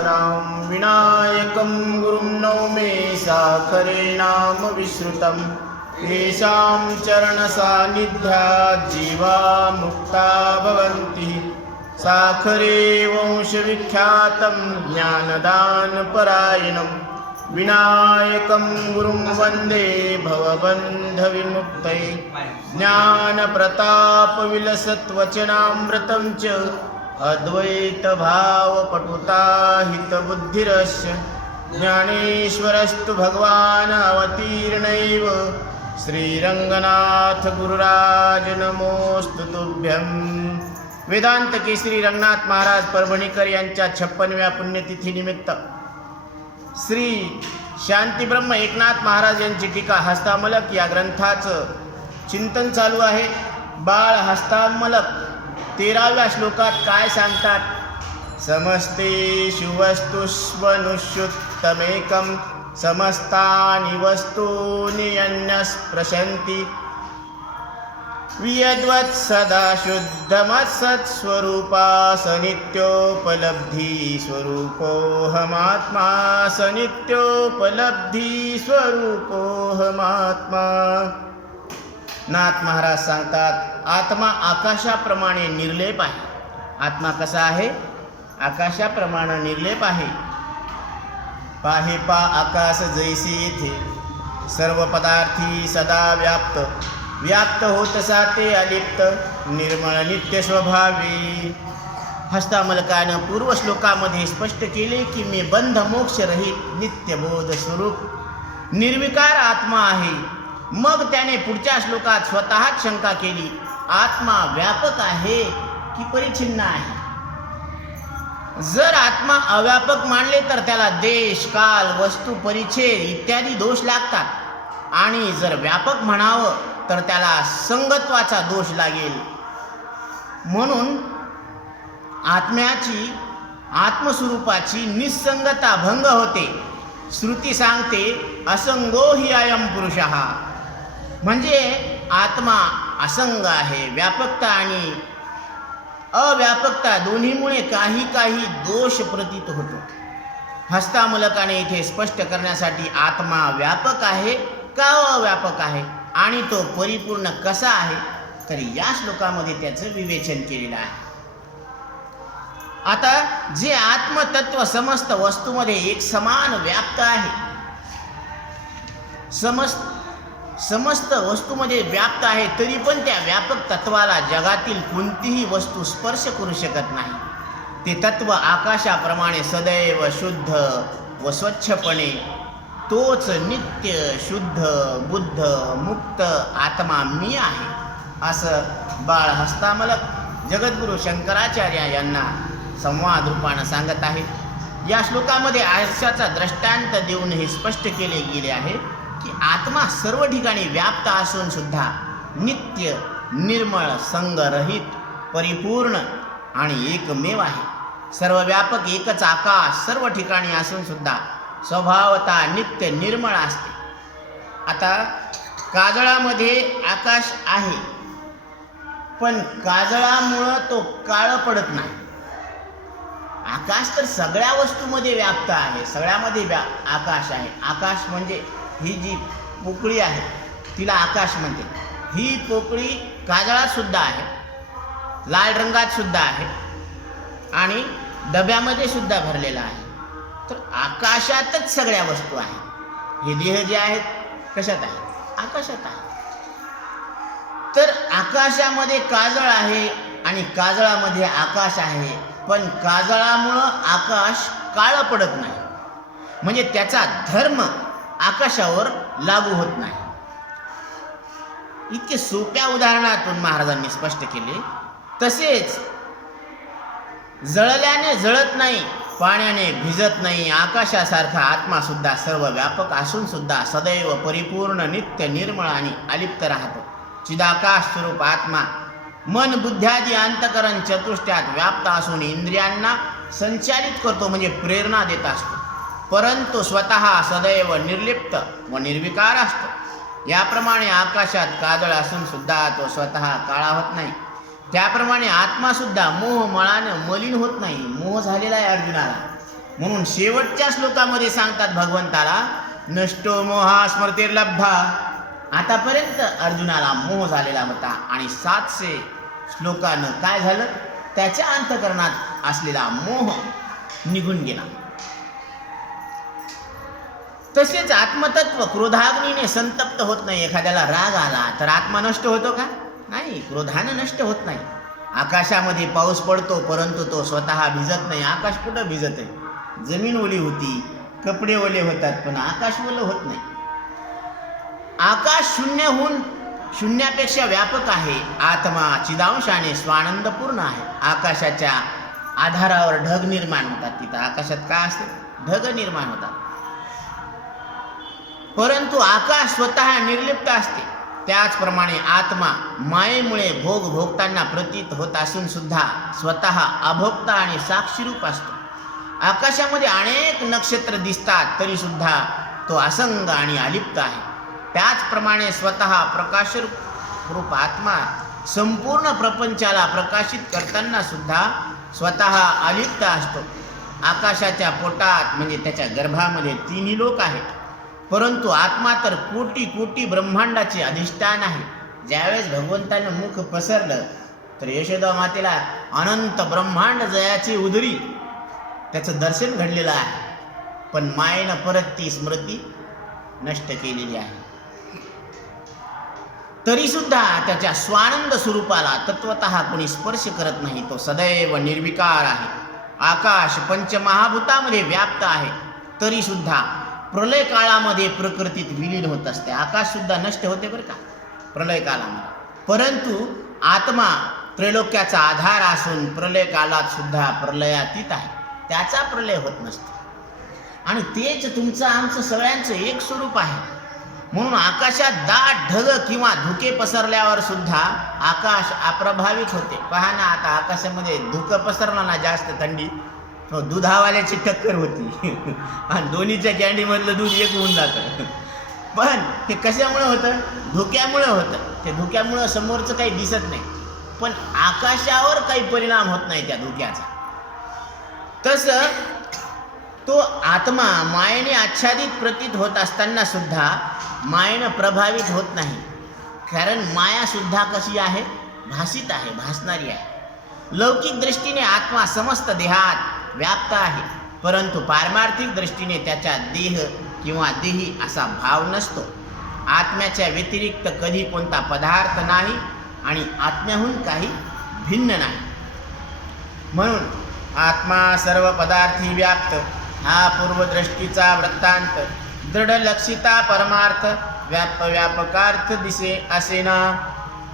राम विनायकं गुरुं नौमे साखरे नाम विश्रुतं येषां चरणसान्निध्यात् जीवा मुक्ता भवन्ति। साखरे वंशविख्यातं ज्ञानदानपरायणं विनायकं गुरुं वन्दे भवबन्धविमुक्तये। ज्ञानप्रतापविलसत्वचनामृतं च अद्वैतभावपटुताहितबुद्धिरस्य ज्ञानेश्वरस्तु भगवान् अवतीर्णैव। श्रीरंगनाथ गुरुराज नमोस्तु तुभ्यं। वेदांत केसरी रंगनाथ महाराज परभणीकर यांच्या 56व्या पुण्यतिथीनिमित्त श्री शांतीब्रह्म एकनाथ महाराज यांची टीका हस्तामलक या ग्रंथाचं चिंतन चालू आहे। बाळ हस्तामलक 13व्या श्लोकात काय सांगतात? समस्तेषु वस्तुष्वनुष्युत्तमेकं समस्तानि वस्तूनि यन्नस्पृशन्ति वियद्वत् सदा शुद्धमत्सत्स्वरूपा सनित्योपलब्धि स्वरूपोऽहमात्मा सनित्योपलब्धि स्वरूपोऽहमात्मा। नाथ महाराज सांगतात आत्मा आकाशाप्रमाणे निर्लेप आहे। आत्मा कसा आहे? आकाशाप्रमाणे निर्लेप आहे। पाहे पा आकाश जैसे येथे सर्व पदार्थी सदा व्याप्त व्याप्त होत साते अलिप्त निर्मळ नित्य स्वभावी। हस्तामलकानं पूर्व श्लोकामध्ये स्पष्ट केले की मी बंध मोक्ष रहित नित्यबोध स्वरूप निर्विकार आत्मा आहे। मग त्याने पुढच्या श्लोकात स्वतःच शंका केली, आत्मा व्यापक आहे की परिच्छिन्न आहे? जर आत्मा अव्यापक मानले तर त्याला देश काल वस्तू परिच्छेद इत्यादी दोष लागतात, आणि जर व्यापक म्हणावं तर त्याला संगत्वाचा दोष लागेल। म्हणून आत्म्याची आत्मस्वरूपाची निसंगता भंग होते। श्रुती सांगते असंगो हि अयं पुरुषः, म्हणजे आत्मा असंग आहे। व्यापकता आणि अव्यापकता दोन्हीमुळे काही काही दोष प्रतीत होतो। हस्तामलकाने इथे स्पष्ट करण्यासाठी आत्मा व्यापक आहे का अव्यापक आहे आणि तो परिपूर्ण कसा आहे, तर या श्लोकामध्ये त्याचं विवेचन केलेलं आहे। आता जे आत्मतत्व समस्त वस्तूमध्ये एक समान व्याप्त आहे, समस्त वस्तूमध्ये व्याप्त आहे, तरी पण त्या व्यापक तत्वाला जगातील कोणतीही वस्तू स्पर्श करू शकत नाही। ते तत्व आकाशाप्रमाणे सदैव शुद्ध व स्वच्छपणे तोच नित्य शुद्ध बुद्ध मुक्त आत्मा मी आहे, असं बाळ हस्तामलक जगद्गुरु शंकराचार्य यांना संवाद रूपानं सांगत आहे। या श्लोकामध्ये आरशाचा दृष्टांत देऊन हे स्पष्ट केले गेले आहे की आत्मा सर्व ठिकाणी व्याप्त असून सुद्धा नित्य निर्मळ संगरहित परिपूर्ण आणि एकमेव आहे। सर्व व्यापक एकच आकाश सर्व ठिकाणी असून सुद्धा स्वभावता नित्य निर्मळ असते। आता काजळामध्ये आकाश आहे, पण काजळामुळं तो काळं पडत नाही। आकाश तर सगळ्या वस्तूमध्ये व्याप्त आहे, सगळ्यामध्ये आकाश आहे। आकाश म्हणजे ही जी पोकळी आहे तिला आकाश म्हणते। ही पोकळी काजळात सुद्धा आहे, लाल रंगात सुद्धा आहे आणि डब्यामध्ये सुद्धा भरलेला आहे। तर आकाशातच सगळ्या वस्तू आहेत। हे देह जे आहेत कशात आहे? आकाशात आहे। तर आकाशामध्ये काजळ आहे आणि काजळामध्ये आकाश आहे, पण काजळामुळं आकाश काळं पडत नाही, म्हणजे त्याचा धर्म आकाशावर लागू होत नाही। इतके सोप्या उदाहरणातून महाराजांनी स्पष्ट केले। तसेच जळल्याने जळत नाही, पाण्याने भिजत नाही, आकाशासारखा आत्मा सुद्धा सर्व व्यापक असून सुद्धा सदैव परिपूर्ण नित्य निर्मळ आणि अलिप्त राहतो। चिदाकाश स्वरूप आत्मा मन बुद्ध्यादी अंतकरण चतुष्टयात व्याप्त असून इंद्रियांना संचालित करतो, म्हणजे प्रेरणा देत असतो, परंतु स्वतः सदैव निर्लिप्त व निर्विकार असतो। याप्रमाणे आकाशात काजळ असून सुद्धा तो स्वतः काळा होत नाही, त्याप्रमाणे आत्मा सुद्धा मोह मळानं मलिन होत नाही। मोह झालेला आहे अर्जुनाला, म्हणून शेवटच्या श्लोकामध्ये सांगतात भगवंताला नष्टो मोहा स्मृतिर्लब्धा. आतापर्यंत अर्जुनाला मोह झालेला होता आणि 700 श्लोकानं काय झालं, त्याच्या अंतःकरणात असलेला मोह निघून गेला. तसेच आत्मतत्व क्रोधाग्नीने संतप्त होत नाही. एखाद्याला राग आला तर आत्मा नष्ट होतो का? नाही, क्रोधाने नष्ट होत नाही. आकाशामध्ये पाऊस पडतो परंतु तो स्वतः भिजत नाही. आकाश कुठं भिजत आहे? जमीन ओली होती, कपडे ओले होतात, पण आकाश ओलं होत नाही. आकाश शून्यहून शून्यापेक्षा व्यापक आहे. आत्मा चिदांशाने स्वानंदपूर्ण आहे. आकाशाच्या आधारावर ढग निर्माण होतात. तिथं आकाशात काय असते? ढग निर्माण होतात. परंतु आकाश स्वतः निर्लिप्त असते. त्याचप्रमाणे आत्मा मायेमुळे भोग भोगताना प्रतीत होत असून सुद्धा स्वतः अभोक्ता आणि साक्षीरूप असतो. आकाशामध्ये अनेक नक्षत्र दिसतात तरी सुद्धा तो असंग आणि अलिप्त आहे. त्याचप्रमाणे स्वतः प्रकाशरूप आत्मा संपूर्ण प्रपंचाला प्रकाशित करताना सुद्धा स्वतः अलिप्त असतो. आकाशाच्या पोटात म्हणजे त्याच्या गर्भामध्ये 3 लोक आहेत, परंतु आत्मा तर कोटी कोटी ब्रह्मांडाचे अधिष्ठान आहे. ज्यावेळेस भगवंतानं मुख पसरलं तर यशोदा मातेला अनंत ब्रह्मांड जयाची उदरी त्याचं दर्शन घडलेलं आहे. पण मायेनं परत ती स्मृती नष्ट केलेली आहे. तरी सुद्धा त्याच्या स्वानंद स्वरूपाला तत्वतः कोणी स्पर्श करत नाही. तो सदैव निर्विकार आहे. आकाश पंचमहाभूतामध्ये व्याप्त आहे तरी सुद्धा प्रलय काळामध्ये प्रकृतीत विलीन होत असते. आकाश सुद्धा नष्ट होते बरं का प्रलय काळामध्ये, परंतु आत्मा त्रैलोक्याचा आधार असून प्रलय काळात सुद्धा प्रलयातीत आहे. त्याचा प्रलय होत नसतो. आणि तेच तुमचं आमचं सगळ्यांचं एक स्वरूप आहे. म्हणून आकाशात दाट ढग किंवा धुके पसरल्यावर सुद्धा आकाश अप्रभावित होते. पहा ना, आता आकाशामध्ये धुकं पसरलं ना जास्त थंडी, दुधावाल्याची टक्कर होती आणि दोन्हीच्या कॅन्डीमधलं दूध एक होऊन जातं. पण हे कशामुळे होतं? धुक्यामुळे होतं. ते धुक्यामुळं समोरचं काही दिसत नाही, पण आकाशावर काही परिणाम होत नाही त्या धुक्याचा. तसं तो आत्मा मायेने आच्छादित प्रतीत होत असताना सुद्धा मायेनं प्रभावित होत नाही. कारण माया सुद्धा कशी आहे? भासित आहे, भासणारी आहे. लौकिक दृष्टीने आत्मा समस्त देहात व्याप्त आहे, परंतु पारमार्थिक दृष्टीने त्याच्या देह किंवा देही असा भाव नसतो. आत्म्याच्या व्यतिरिक्त कधी कोणता पदार्थ नाही आणि आत्म्याहून काही भिन्न नाही. म्हणून आत्मा सर्व पदार्थी व्याप्त हा पूर्वदृष्टीचा वृत्तांत. दृढ लक्षिता परमार्थ व्यापकार्थ दिसे असेना.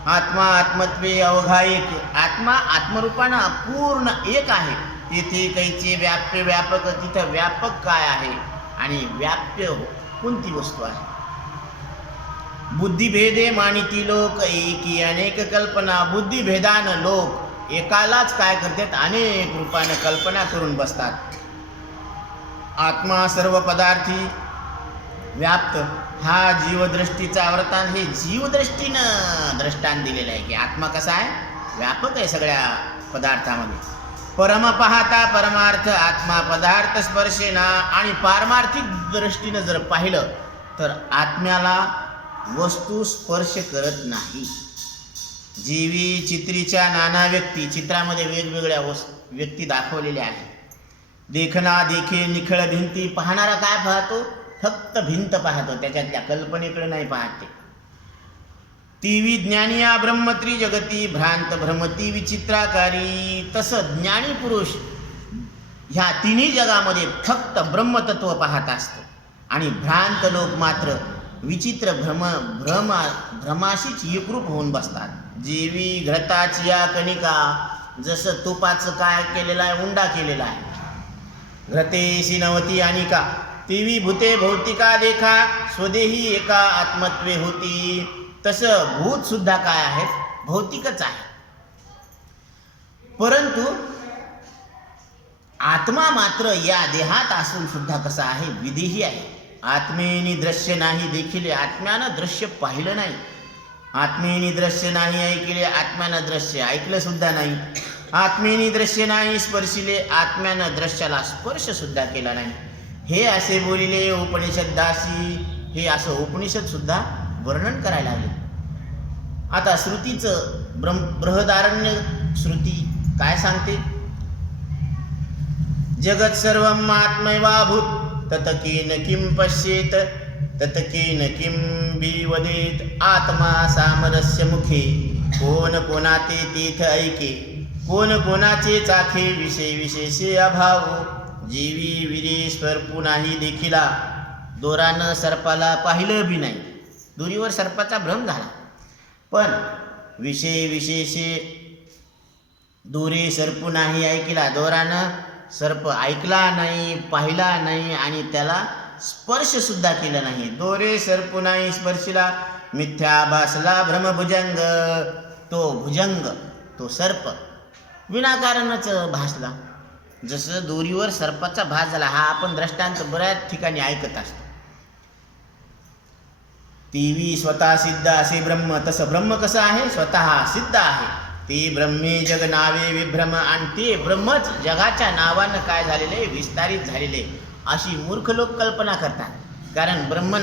आत्मा आत्मत्वे अवघा एक. आत्मा आत्मरूपानं पूर्ण एक आहे. तेथे कैचे व्याप्य व्यापक. तिथं व्यापक काय आहे आणि व्याप्य कोणती वस्तू आहे? बुद्धिभेदे मानिती लोक एकी अनेक कल्पना. बुद्धिभेदानं लोक एकालाच काय करतात? अनेक रूपानं कल्पना करून बसतात. आत्मा सर्व पदार्थी व्याप्त हा जीवदृष्टीचा वृत्तांत. हे जीवदृष्टीनं दृष्टांत दिलेलं आहे की आत्मा कसा आहे? व्यापक आहे सगळ्या पदार्थामध्ये. परम पाहता परमार्थ. आत्मा पदार्थ स्पर्शेना. आणि पारमार्थिक दृष्टीनं जर पाहिलं तर आत्म्याला वस्तू स्पर्श करत नाही. जीवी चित्रीच्या नाना व्यक्ती. चित्रामध्ये वेगवेगळ्या व्यक्ती दाखवलेल्या आहेत. देखना देखे निखळ भिंती. पाहणारा काय पाहतो? फक्त भिंत पाहतो, त्याच्यातल्या कल्पनेकडे नाही पाहते. ती विज्ञानिया ब्रह्मत्री जगती भ्रांत भ्रमती विचित्राकारी. तसं ज्ञानी पुरुष ह्या तिन्ही जगामध्ये फक्त ब्रह्मतत्व पाहत असतो आणि भ्रांत लोक मात्र विचित्र भ्रमाशीच एकरूप होऊन बसतात. जीवी घृताची या कणिका. जसं तुपाचं काय केलेलं आहे? उंडा केलेला आहे. घृतेशी नवती अनिका. तीवी भूते भौतिका देखा. स्वदेही एका आत्मत्वे होती. तसं भूत सुद्धा काय आहेत? भौतिकच आहे. परंतु आत्मा मात्र या देहात असून सुद्धा कसा आहे? विदेही आहे. आत्मेनी दृश्य नाही देखील. आत्म्यानं दृश्य पाहिलं नाही. आत्मेनी दृश्य नाही ऐकले. आत्म्यानं दृश्य ऐकलं सुद्धा नाही. आत्मेनी दृश्य नाही स्पर्शिले, आत्म्यानं दृश्याला स्पर्श सुद्धा केला नाही. हे असे बोलिले उपनिषदासी, हे असं उपनिषद सुद्धा वर्णन करायला लागले. आता श्रुतीचं बृहदारण्य श्रुती काय सांगते? जगत सर्वम आत्मैवाभूत तत केन किं पश्येत तत केन किं विवदेत. आत्मा सामरस्य मुखे, कोण कोणाचे तीर्थ ऐके, कोण कोणाचे चाखे. विषय विशेषे अभाव, जीवी विरेश्वर पुनाही देखिला. दोरानं सर्पाला पाहिलं बी नाही, दोरीवर सर्पाचा भ्रम झाला, पण विषय विशेषे दोरे सर्प नाही ऐकला. दोरानं सर्प ऐकला नाही, पाहिला नाही आणि त्याला स्पर्श सुद्धा केला नाही. दोरे सर्प नाही स्पर्शिला, मिथ्या भासला भ्रमभुजंग. तो भुजंग, तो सर्प विनाकारणच भासला. जसं दोरीवर सर्पाचा भास झाला, हा आपण दृष्टांत बऱ्याच ठिकाणी ऐकत असतो. तेवी स्वतः सिद्ध असे ब्रह्म, तसं ब्रह्म कसं आहे? स्वतः सिद्ध आहे. ते ब्रह्मे जग नावे विभ्रम, आणि ते ब्रह्मच जगाच्या नावानं काय झालेले? विस्तारित झालेले. अशी मूर्ख लोक कल्पना करतात, कारण ब्रह्म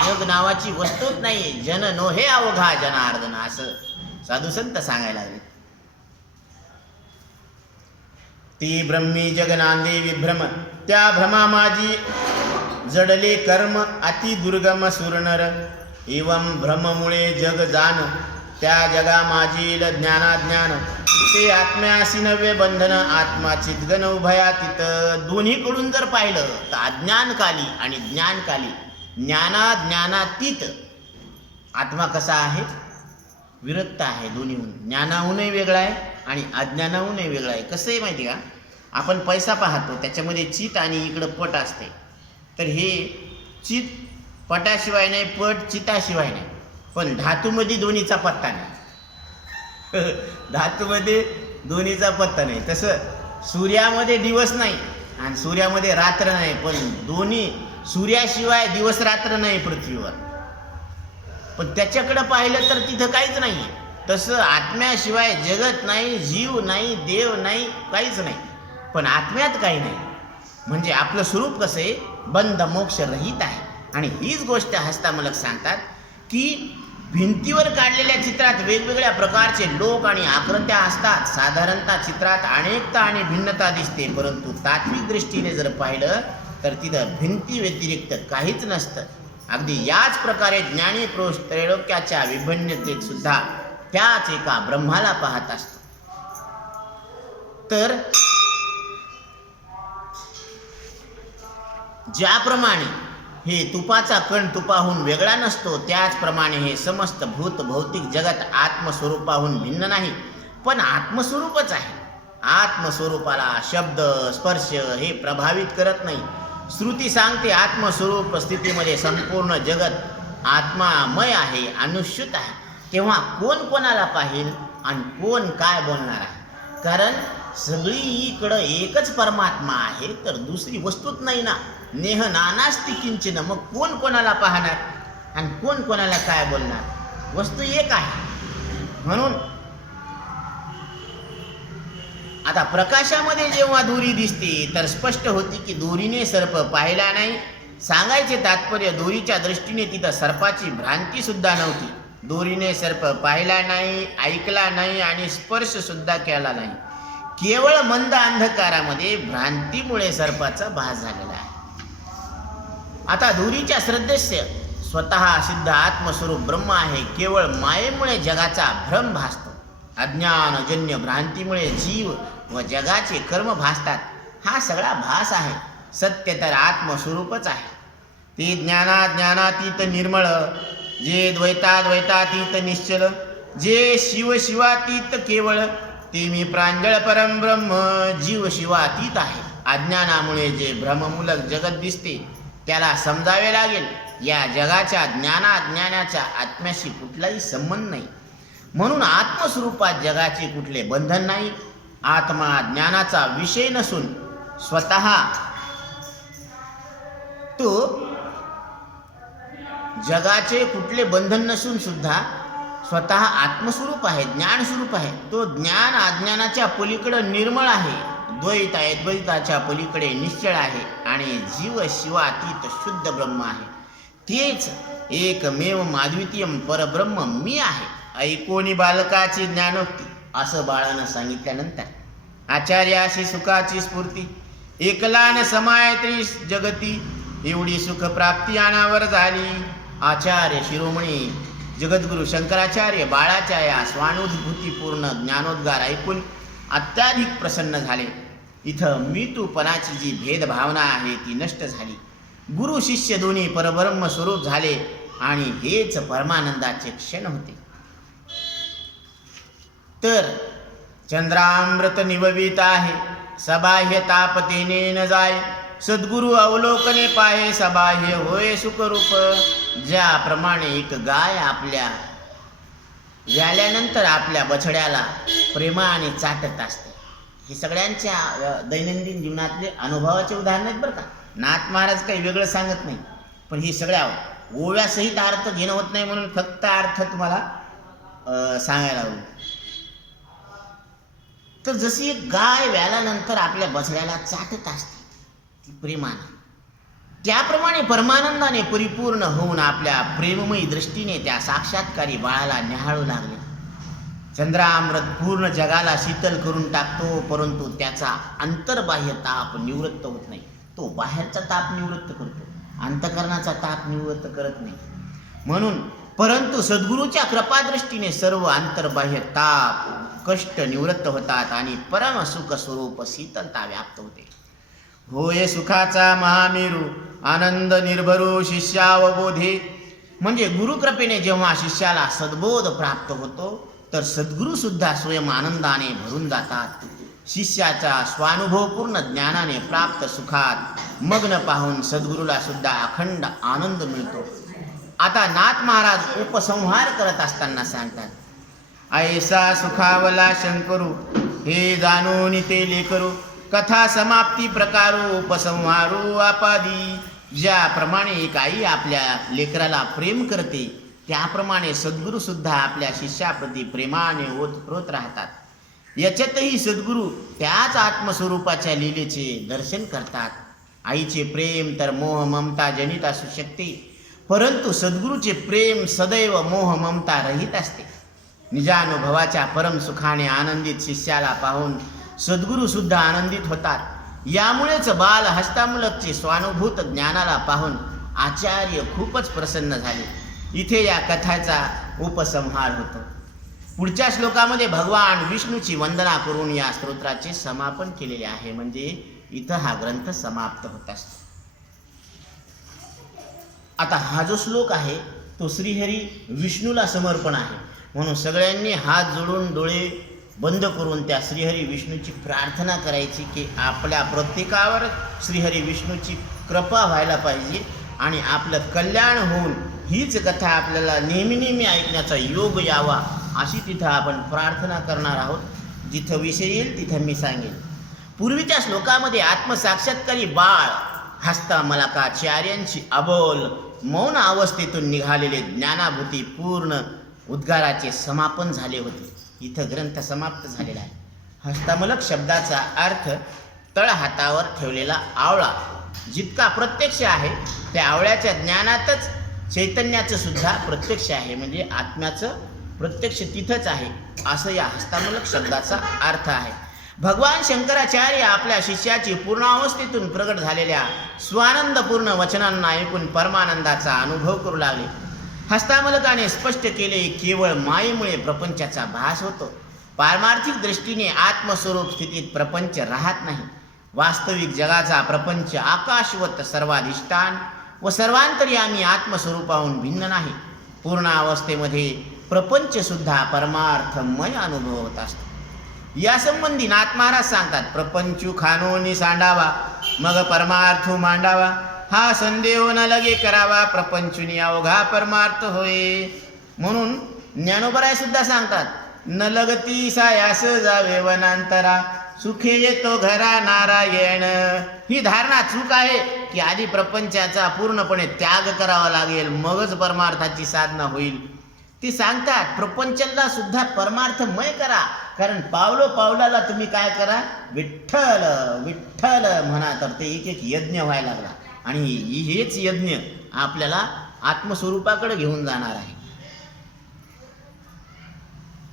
जग नावाची वस्तूच नाही. जन नो हे अवघा जनार्दन, असं साधू संत सांगायला लागले. ते ब्रह्मी जग नांदे विभ्रम, त्या भ्रमा माझी जडले कर्म अति दुर्गम सुरनर. एवं भ्रममुळे जग जाण, त्या जगा माझील ज्ञानाज्ञान. ते आत्म्यासी नव्हे बंधन, आत्मा चिद्गन उभयातीत. दोन्हीकडून जर पाहिलं तर अज्ञानकाली आणि ज्ञानकाली, ज्ञानातीत आत्मा कसा आहे? विरक्त आहे दोन्हीहून. ज्ञानाहूनही वेगळा आहे आणि अज्ञानाहूनही वेगळा आहे. कसं आहे माहिती का? आपण पैसा पाहतो, त्याच्यामध्ये चित आणि इकडं पट असते. तर हे चित पटाशिवाय नाही, पट चिताशिवाय नाही. पण धातूमध्ये दोन्हीचा पत्ता नाही. धातूमध्ये दोन्हीचा पत्ता नाही. तसं सूर्यामध्ये दिवस नाही आणि सूर्यामध्ये रात्र नाही, पण दोन्ही सूर्याशिवाय दिवस रात्र नाही पृथ्वीवर. पण त्याच्याकडं पाहिलं तर तिथं काहीच नाही आहे. तसं आत्म्याशिवाय जगत नाही, जीव नाही, देव नाही, काहीच नाही. पण आत्म्यात काही नाही. म्हणजे आपलं स्वरूप कसं आहे? बंध मोक्ष रहित आहे. आणि हीच गोष्ट हस्तामलक सांगतात की भिंतीवर काढलेल्या चित्रात वेगवेगळ्या प्रकारचे लोक आणि आकृत्या असतात. साधारणतः चित्रात अनेकता आणि भिन्नता दिसते, परंतु तात्विक दृष्टीने जर पाहिलं तर तिथं भिंती व्यतिरिक्त काहीच नसतं. अगदी याच प्रकारे ज्ञानी पुरुष त्रैलोक्याच्या विभिन्नतेत सुद्धा त्याच एका ब्रह्माला पाहत असतो. तर ज्याप्रमाणे हे तुपाचा कण तुपाहून वेगळा नसतो, त्याचप्रमाणे हे समस्त भूत भौतिक जगत आत्मस्वरूपाहून भिन्न नाही, पण आत्मस्वरूपच आहे. आत्मस्वरूपाला शब्द स्पर्श हे प्रभावित करत नाही. श्रुती सांगते आत्मस्वरूप स्थितीमध्ये संपूर्ण जगत आत्मामय आहे, अनुष्यूत आहे. तेव्हा कोण कोणाला पाहिल आणि कोण काय बोलणार आहे? कारण सगळीकडं एकच परमात्मा आहे, तर दुसरी वस्तूच नाही ना. नेह नानास्ति किंचिन, मग कोण कोणाला पाहणार आणि कोण कोणाला काय बोलणार? वस्तू एक आहे. म्हणून आता प्रकाशामध्ये जेव्हा दोरी दिसते तर स्पष्ट होती की दोरीने सर्प पाहिला नाही. सांगायचे तात्पर्य, दोरीच्या दृष्टीने तिथं सर्पाची भ्रांती सुद्धा नव्हती. दोरीने सर्प पाहिला नाही, ऐकला नाही आणि स्पर्श सुद्धा केला नाही. केवळ मंद अंधकारामध्ये भ्रांतीमुळे सर्पाचा भास झालेला आहे. आता दोरीच्या श्रद्धेस्य स्वतः सिद्ध आत्मस्वरूप ब्रह्म आहे. केवळ मायेमुळे जगाचा भ्रम भासतो. अज्ञानजन्य भ्रांतीमुळे जीव व जगाचे कर्म भासतात. हा सगळा भास आहे. सत्य तर आत्मस्वरूपच आहे. ते ज्ञानातीत निर्मळ, जे द्वैतातीत निश्चल, जे शिवातीत केवळ, ते मी प्रांजळ परम ब्रह्म. जीव शिवातीत आहे. अज्ञानामुळे जे भ्रममूलक जगत दिसते त्याला समजावे लागेल. या जगाच्या ज्ञानाच्या आत्म्याशी कुठलाही संबंध नाही. म्हणून आत्मस्वरूपात जगाचे कुठले बंधन नाही. आत्मा ज्ञानाचा विषय नसून स्वतः तो जगाचे कुठले बंधन नसून सुद्धा स्वतः आत्मस्वरूप आहे, ज्ञानस्वरूप आहे. तो ज्ञान अज्ञानाच्या पलीकडं निर्मळ आहे, द्वैत अद्वैताच्या पलीकडे निश्चळ आहे आणि जीव शिवातीत शुद्ध ब्रह्म आहे. तेच एकमेव अद्वितीय परब्रह्म मी आहे. ऐकोनी बालकाची ज्ञानोक्ती असं बाळानं सांगितल्यानंतर आचार्याशी सुखाची स्फूर्ती एकला न समायत्री जगती एवढी सुख प्राप्ती अनावर झाली. आचार्य शिरोमणी जगद्गुरु शंकराचार्य बाळाच्या या स्वानुभूतीपूर्ण ज्ञानोद्गार ऐकून अत्याधिक प्रसन्न झाले. इथं मी तूपणाची जी भेदभावना आहे ती नष्ट झाली. गुरु शिष्य दोन्ही परब्रह्म स्वरूप झाले आणि हेच परमानंदाचे क्षण होते. तर चंद्रामृत निववित आहे, सबाह्य तापतेने न जाय. सद्गुरु अवलोकने पाहे, सबाह्य होय सुखरूप. ज्याप्रमाणे एक गाय आपल्या व्याल्यानंतर आपल्या बछड्याला प्रेमाने चाटत असते. हे सगळ्यांच्या दैनंदिन जीवनातले अनुभवाचे उदाहरण आहेत बरं का. नाथ महाराज काही वेगळं सांगत नाही, पण ही सगळ्या ओव्यासहित अर्थ घेणं होत नाही म्हणून फक्त अर्थ तुम्हाला सांगायला हवं. तर जशी एक गाय व्याल्यानंतर आपल्या बछड्याला चाटत असते ती प्रेमाने, त्याप्रमाणे परमानंदाने परिपूर्ण होऊन आपल्या प्रेममयी दृष्टीने त्या साक्षात्कारी बाळाला न्याहाळू लागले. चंद्रामृत पूर्ण जगाला शीतल करून टाकतो, परंतु त्याचा अंतर्बाह्य ताप निवृत्त होत नाही. तो बाहेरचा ताप निवृत्त करतो, अंतःकरणाचा ताप निवृत्त करत नाही. म्हणून परंतु सद्गुरूच्या कृपादृष्टीने सर्व अंतर्बाह्य ताप कष्ट निवृत्त होतात आणि परम सुख स्वरूप शीतलता व्याप्त होते. होय सुखाचा महामेरू आनंद निर्भरू शिष्यावबोधे. म्हणजे गुरुकृपेने जेव्हा शिष्याला सद्बोध प्राप्त होतो तर सद्गुरू सुद्धा स्वयं आनंदाने भरून जातात. शिष्याच्या स्वानुभवपूर्ण ज्ञानाने प्राप्त सुखात मग्न पाहून सद्गुरूला सुद्धा अखंड आनंद मिळतो. आता नाथ महाराज उपसंहार करत असताना सांगतात, ऐसा सुखावला शंकरू हे जाणून ते लेकरू. कथा समाप्ती प्रकारो उपसंहारो आपादी. ज्याप्रमाणे एक आई आपल्या लेकराला प्रेम करते त्याप्रमाणे सद्गुरू सुद्धा आपल्या शिष्याप्रती प्रेमाने ओतप्रोत राहतात. याच्यातही सद्गुरू त्याच आत्मस्वरूपाच्या लीलेचे दर्शन करतात. आईचे प्रेम तर मोह ममता जनित असू शकते, परंतु सद्गुरूचे प्रेम सदैव मोह ममता रहित असते. निजानुभवाच्या परम सुखाने आनंदित शिष्याला पाहून सद्गुरू सुद्धा आनंदित होतात. यामुळेच बाल हस्तामुलकचे स्वानुभूत ज्ञानाला पाहून आचार्य खूपच प्रसन्न झाले. इथे या कथाचा उपसंहार होतो. पुढच्या श्लोकामध्ये भगवान विष्णूची वंदना करून या स्तोत्राचे समापन केलेले आहे. म्हणजे इथं हा ग्रंथ समाप्त होत असतो. आता हा जो श्लोक आहे तो श्रीहरी विष्णूला समर्पण आहे. म्हणून सगळ्यांनी हात जोडून डोळे बंद करून त्या श्रीहरी विष्णूची प्रार्थना करायची की आपल्या प्रत्येकावर श्रीहरी विष्णूची कृपा व्हायला पाहिजे आणि आपलं कल्याण होऊन हीच कथा आपल्याला नेहमी नेहमी ऐकण्याचा योग यावा अशी तिथं आपण प्रार्थना करणार आहोत. जिथं विषय येईल तिथं मी सांगेन. पूर्वीच्या श्लोकामध्ये आत्मसाक्षात्कारी बाळ हस्तामलकाचार्यांची अबोल मौन अवस्थेतून निघालेले ज्ञानाभूती पूर्ण उद्गाराचे समापन झाले होते. इथं ग्रंथ समाप्त झालेला आहे. हस्तामलक शब्दाचा अर्थ तळहातावर ठेवलेला आवळा. जितका प्रत्यक्ष आहे त्या आवळ्याच्या ज्ञानातच चैतन्याचं सुद्धा प्रत्यक्ष आहे. म्हणजे आत्म्याचं प्रत्यक्ष तिथंच आहे असं या हस्तामलक शब्दाचा अर्थ आहे. भगवान शंकराचार्य आपल्या शिष्याची पूर्णावस्थेतून प्रगट झालेल्या स्वानंदपूर्ण वचनांना ऐकून परमानंदाचा अनुभव करू लागले. हस्तामलकाने स्पष्ट केले, केवळ मायेमुळे प्रपंचाचा भास होतो. पारमार्थिक दृष्टीने आत्मस्वरूप स्थितीत प्रपंच राहत नाही. वास्तविक जगाचा प्रपंच आकाशवत सर्वाधिष्ठान व सर्वांतर्यामी आत्मस्वरूपाहून भिन्न नाही. पूर्ण अवस्थेमध्ये प्रपंच सुद्धा परमार्थमय अनुभव होत असतो. या संबंधी नाथ महाराज सांगतात, प्रपंचू खानोनी सांडावा मग परमार्थू मांडावा. हा संदेह न लगे करावा प्रपंचुनी अवघा परमार्थ होय. म्हणून ज्ञानोबराय सुद्धा सांगतात, न लगती सायास जावे वनांतरा सुखे येतो घरा नारायण. ही धारणा चूक आहे की आधी प्रपंचाचा पूर्णपणे त्याग करावा लागेल मगच परमार्थाची साधना होईल. ते सांगतात प्रपंचाला सुद्धा परमार्थमय करा. कारण पावलाला तुम्ही काय करा, विठ्ठल विठ्ठल म्हणा, तर ते एक एक यज्ञ व्हायला लागला. आणि हेच यज्ञ आपल्याला आत्मस्वरूपाकडे घेऊन जाणार आहे.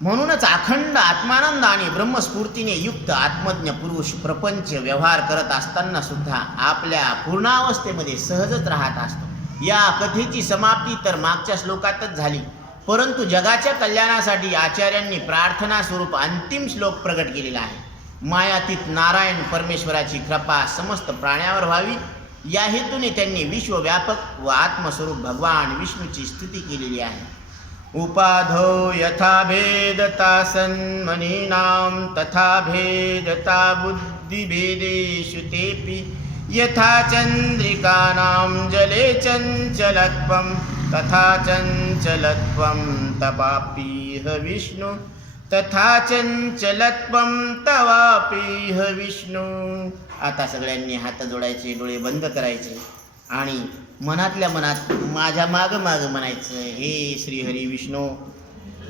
म्हणूनच अखंड आत्मानंद आणि ब्रह्मस्फूर्तीने युक्त आत्मज्ञ पुरुष प्रपंच व्यवहार करत असताना सुद्धा आपल्या पूर्णावस्थेमध्ये सहजच राहत असतो. या कथेची समाप्ती तर मागच्या श्लोकातच झाली, परंतु जगाच्या कल्याणासाठी आचार्यांनी प्रार्थना स्वरूप अंतिम श्लोक प्रकट केलेला आहे. मायातीत नारायण परमेश्वराची कृपा समस्त प्राण्यावर व्हावी या हेतूने त्यांनी विश्वव्यापक व आत्मस्वरूप भगवान विष्णूची स्तुती केलेली आहे. उपाधो यथा भेदता सन्मनीनां तथा भेदता बुद्धिभेदेषु तेपि यथा चंद्रिकानां जले चंचलत्वं तथा चंचलत्वं तपापीह विष्णु तथा चंचलत्वं तवापीह विष्णु. आता सगळ्यांनी हात जोडायचे, डोळे बंद करायचे आणि मनातल्या मनात माझ्या माग म्हणायचं, हे श्रीहरी विष्णू,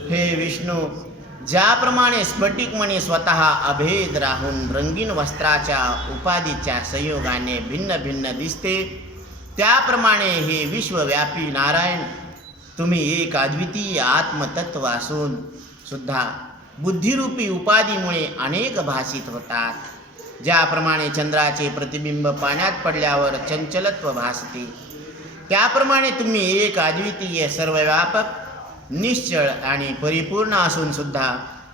हे विष्णू, ज्याप्रमाणे स्फटिकमणी स्वतः अभेद राहून रंगीन वस्त्राच्या उपाधीच्या संयोगाने भिन्न भिन्न दिसते, त्याप्रमाणे हे विश्वव्यापी नारायण तुम्ही एक अद्वितीय आत्मतत्व असून सुद्धा बुद्धिरूपी उपाधीमुळे अनेक भासित होतात. ज्याप्रमाणे चंद्राचे प्रतिबिंब पाण्यात पडल्यावर चंचलत्व भासते, त्याप्रमाणे तुम्ही एक अद्वितीय सर्वव्यापक निश्चळ आणि परिपूर्ण असून सुद्धा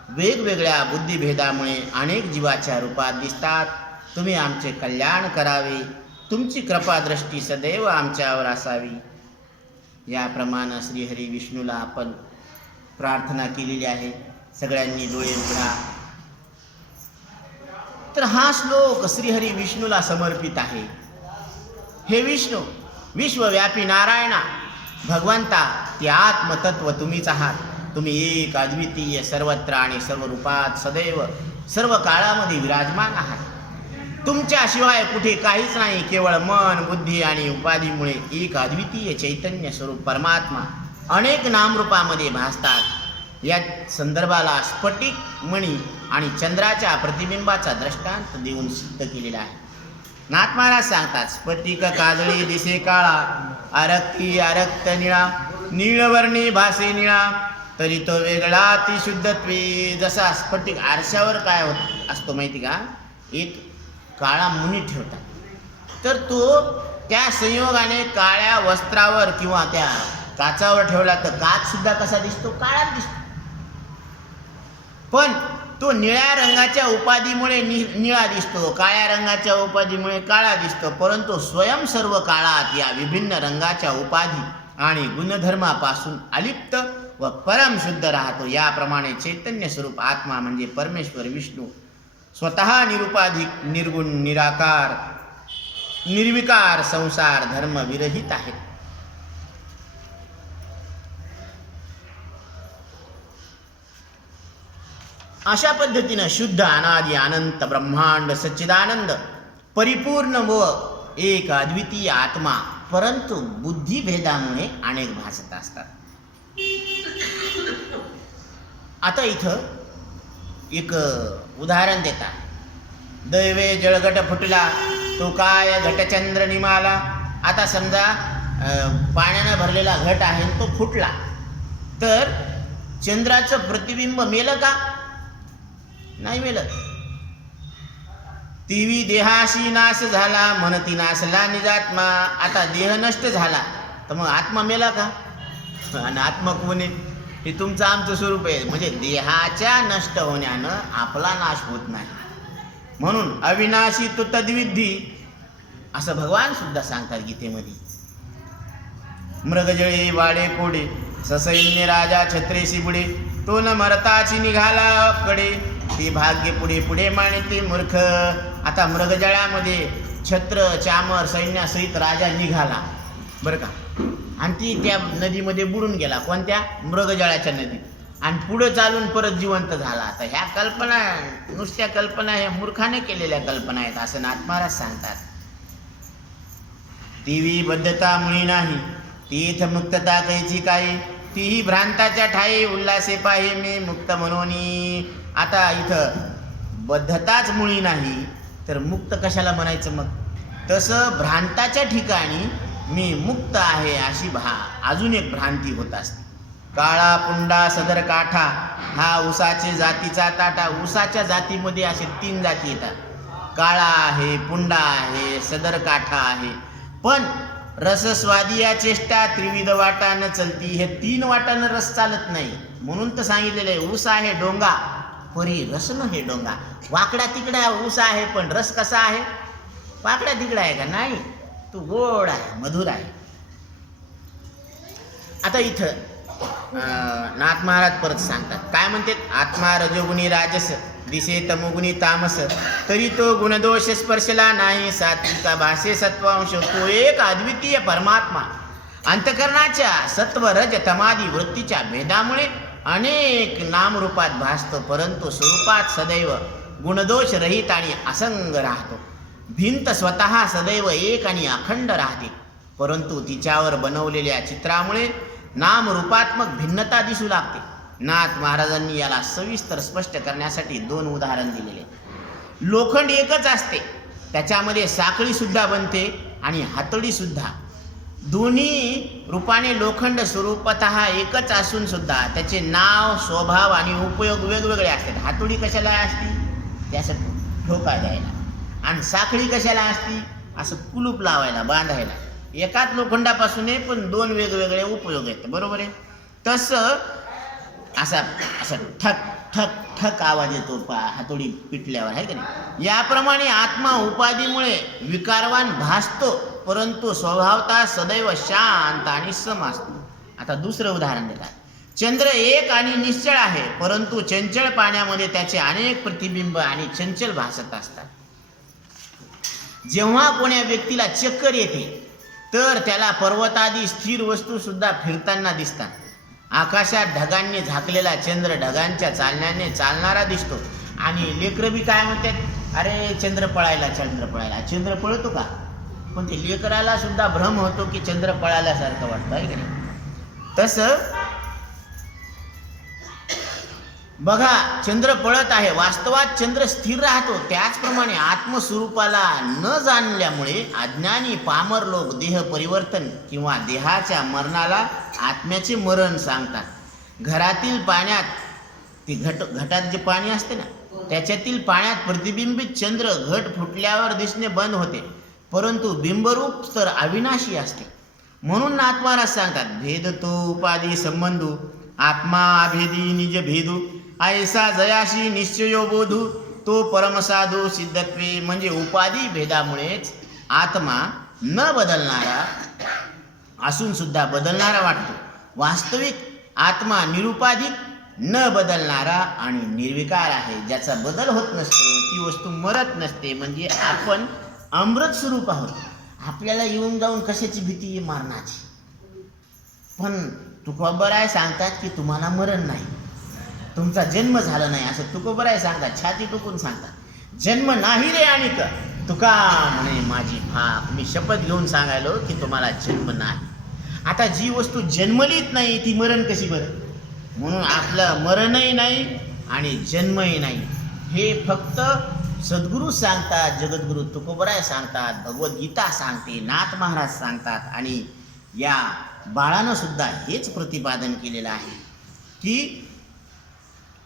वेगवेगळ्या बुद्धिभेदामुळे अनेक जीवाच्या रूपात दिसतात. तुम्ही आमचे कल्याण करावे, तुमची कृपादृष्टी सदैव आमच्यावर असावी. याप्रमाणे श्रीहरी विष्णूला आपण प्रार्थना केलेली आहे. सगळ्यांनी डोळे उघडा. तर हा श्लोक श्रीहरी विष्णूला समर्पित आहे. हे विष्णू, विश्वव्यापी नारायणा, भगवंता, ते आत्मतत्व तुम्हीच आहात. तुम्ही एक अद्वितीय सर्वत्र आणि सर्व रूपात सदैव सर्व काळामध्ये विराजमान आहात. तुमच्याशिवाय कुठे काहीच नाही. केवळ मन, बुद्धी आणि उपाधीमुळे एक अद्वितीय चैतन्य स्वरूप परमात्मा अनेक नामरूपामध्ये भासतात. या संदर्भाला स्फटिक मणी आणि चंद्राच्या प्रतिबिंबाचा दृष्टांत देऊन सिद्ध केलेला आहे. नाथ महाराज सांगतात, स्फटिक काजळी दिसे काळा, आरक्ती आरक्त निळा, नीळवर्णी भासे निळा, तरी तो वेगळा ती शुद्धत्वे. जसा स्फटिक आरशावर काय होत असतो माहिती का, एक काळा मुनी ठेवतात, तर तो त्या संयोगाने काळ्या वस्त्रावर किंवा त्या काचावर ठेवला तर काच सुद्धा कसा दिसतो, काळाच दिसतो. पण तो निळ्या रंगाच्या उपाधीमुळे निळा दिसतो, काळ्या रंगाच्या उपाधीमुळे काळा दिसतो. परंतु स्वयं सर्व काळात या विभिन्न रंगाच्या उपाधी आणि गुणधर्मापासून अलिप्त व परम शुद्ध राहतो. याप्रमाणे चैतन्य स्वरूप आत्मा म्हणजे परमेश्वर विष्णू स्वतः निरुपाधिक, निर्गुण, निराकार, निर्विकार, संसार धर्म विरहित आहेत. अशा पद्धतीनं शुद्ध अनादि अनंत ब्रह्मांड सच्चिदानंद परिपूर्ण व एक अद्वितीय आत्मा, परंतु बुद्धिभेदामुळे अनेक भासत असतात. आता इथं एक उदाहरण देतात. दैवे जळघट फुटला, तो काय घटचंद्र निमाला. आता समजा पाण्यानं भरलेला घट आहे, तो फुटला, तर चंद्राचं प्रतिबिंब मेलं का, नाही मेलं. तीवी देहाशी नाश झाला, म्हणती नाशला निजात्मा. आता देह नष्ट झाला तर मग आत्मा मेला का, आणि आत्मा कोणी, हे तुमचं आमचं स्वरूप आहे. म्हणजे देहाच्या नष्ट होण्यानं आपला नाश होत नाही. म्हणून अविनाशी तो तद्विधी असं भगवान सुद्धा सांगतात गीतेमध्ये. मृगजळे वाडे कोडे, ससैन्य राजा छत्रेशी बुडे, तो न मरताची निघाला कडे, ते भाग्य पुढे पुढे मानिते मूर्ख. आता मृगजळ्यामध्ये छत्र चामर सैन्यासहित राजा निघाला बरं का, आणि ती त्या नदीमध्ये बुडून गेला. कोणत्या, मृगजळाच्या नदीत. आणि पुढं चालून परत जिवंत झाला. आता ह्या कल्पना नुसत्या कल्पना, ह्या मूर्खाने केलेल्या कल्पना आहेत असं नाथ महाराज सांगतात. तीवी बद्धता मुळी नाही, तीर्थ मुक्तता कैची काही, तीही भ्रांताच्या ठाई उल्हासे पाहे मी मुक्त म्हणूनी. आता इथं बद्धताच मुळी नाही तर मुक्त कशाला म्हणायचं मग? तसं भ्रांताच्या ठिकाणी मी मुक्त आहे अशी अजून एक भ्रांती होत असते. काळा पुंडा सदर काठा हा ऊसाचे जातीचा ताटा. ऊसाच्या जातीमध्ये असे 3 जाती येतात. काळा आहे, पुंडा आहे, सदर काठा आहे. पण रसस्वादी या चेष्टा त्रिविध वाटानं चलती. हे 3 वाटानं रस चालत नाही. म्हणून तर सांगितलेलं आहे ऊस आहे डोंगा परी रस न हे डोंगा. वाकडा तिकडा ऊस आहे पण रस कसा आहे? वाकडा तिकडा आहे का? नाही, तो गोड आहे, मधुर आहे. आता इथं नाथ महाराज परत सांगतात, काय म्हणतात? आत्मा रजोगुणी राजस दिसे तमोगुणी तामस, तरी तो गुणदोष स्पर्शला नाही. सात्विका भाषे सत्वांश, तो एक अद्वितीय परमात्मा अंतकरणाच्या सत्व रज तमादी वृत्तीच्या भेदामुळे अनेक नामरूपात भासतो, परंतु स्वरूपात सदैव गुणदोष रहित आणि असंग राहतो. भिंत स्वतः सदैव एक आणि अखंड राहते, परंतु तिच्यावर बनवलेल्या चित्रामुळे नामरूपात्मक भिन्नता दिसू लागते. नाथ महाराजांनी याला सविस्तर स्पष्ट करण्यासाठी 2 उदाहरण दिलेले. लोखंड एकच असते, त्याच्यामध्ये साखळी सुद्धा बनते आणि हातोडी सुद्धा. दोन्ही रूपाने लोखंड स्वरूपतः एकच असून सुद्धा त्याचे नाव, स्वभाव आणि उपयोग वेगवेगळे असतात. हातोडी कशाला असती? त्यासाठी ठोका द्यायला. आणि साखळी कशाला असती? असं कुलूप लावायला, बांधायला. एकाच लोखंडापासून आहे पण 2 वेगवेगळे उपयोग आहेत, बरोबर आहे? तसं असा ठक ठक ठक आवाज येतो हातोडी पिटल्यावर, आहे का नाही? याप्रमाणे आत्मा उपाधीमुळे विकारवान भासतो, परंतु स्वभावतः सदैव शांत आणि सम असतो. आता दुसरं उदाहरण देतात. चंद्र एक आणि निश्चळ आहे, परंतु चंचल पाण्यामध्ये त्याचे अनेक प्रतिबिंब आणि चंचल भासत असतात. जेव्हा कोण्या व्यक्तीला चक्कर येते तर त्याला पर्वतादी स्थिर वस्तू सुद्धा फिरताना दिसतात. आकाशात ढगांनी झाकलेला चंद्र ढगांच्या चालण्याने चालणारा दिसतो. आणि लेकरं बी काय म्हणतात? अरे चंद्र पळायला, चंद्र पळायला. चंद्र पळतो का? पण ते लेकराला सुद्धा भ्रम होतो की चंद्र पळाल्यासारखं वाटतं, आहे की नाही? तसं बघा, चंद्र पळत आहे, वास्तवात चंद्र स्थिर राहतो. त्याचप्रमाणे आत्मस्वरूपाला न जाणल्यामुळे अज्ञानी पामर लोक देह परिवर्तन किंवा देहाच्या मरणाला आत्म्याचे मरण सांगतात. घरातील पाण्यात ती घटात जे पाणी असते ना, त्याच्यातील पाण्यात प्रतिबिंबित चंद्र घट फुटल्यावर दिसणे बंद होते, परंतु बिंबरूप तर अविनाशी असते. म्हणून नाथ महाराज सांगतात, भेद तो उपाधी संबंधू आत्मा अभेदी निज भेदू, ऐसा जयाशी निश्चयो बोधू, तो परमसाधू सिद्धत्वे. म्हणजे उपाधी भेदामुळेच आत्मा न बदलणारा असून सुद्धा बदलणारा वाटतो. वास्तविक आत्मा निरुपाधिक, न बदलणारा आणि निर्विकार आहे. ज्याचा बदल होत नसतो, ती वस्तू मरत नसते. म्हणजे आपण अमृत स्वरूप आहोत. आपल्याला येऊन जाऊन कशाची भीती? मरणाची. पण तुकोबराय सांगतात की तुम्हाला मरण नाही, तुमचा जन्म झाला नाही, असं तुकोबराय सांगतात. छाती टुकून सांगतात, जन्म नाही रे आणिक तुका म्हणे माझी फाक. मी शपथ घेऊन सांगायलो की तुम्हाला जन्म नाही. आता जी वस्तू जन्मलीत नाही ती मरण कशी बरं? म्हणून आपलं मरणही नाही आणि जन्मही नाही. हे फक्त सद्गुरू सांगतात, जगद्गुरू तुकोबराय सांगतात, भगवद्गीता सांगते, नाथ महाराज सांगतात. आणि या बाळानं सुद्धा हेच प्रतिपादन केलेलं आहे की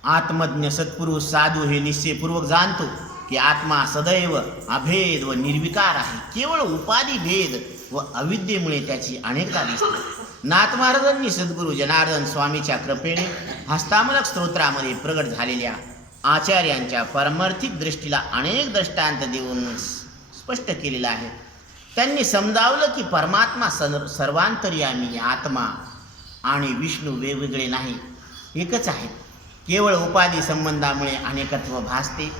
आत्मज्ञ सत्पुरुष साधू हे निश्चयपूर्वक जाणतो की आत्मा सदैव अभेद व निर्विकार आहे. केवळ उपाधी भेद व अविद्येमुळे त्याची अनेकता दिसते. नाथ महाराजांनी सद्गुरू जनार्दन स्वामीच्या कृपेने हस्तामलक स्तोत्रामध्ये प्रगट झालेल्या आचार्यांच्या पारमार्थिक दृष्टीला अनेक दृष्टांत देऊन स्पष्ट केलेलं आहे. त्यांनी समजावलं की परमात्मा सर्वांतर्यामी आत्मा आणि विष्णू वेगवेगळे नाही, एकच आहे. केवळ उपाधी संबंधामुळे अनेकत्व भासते.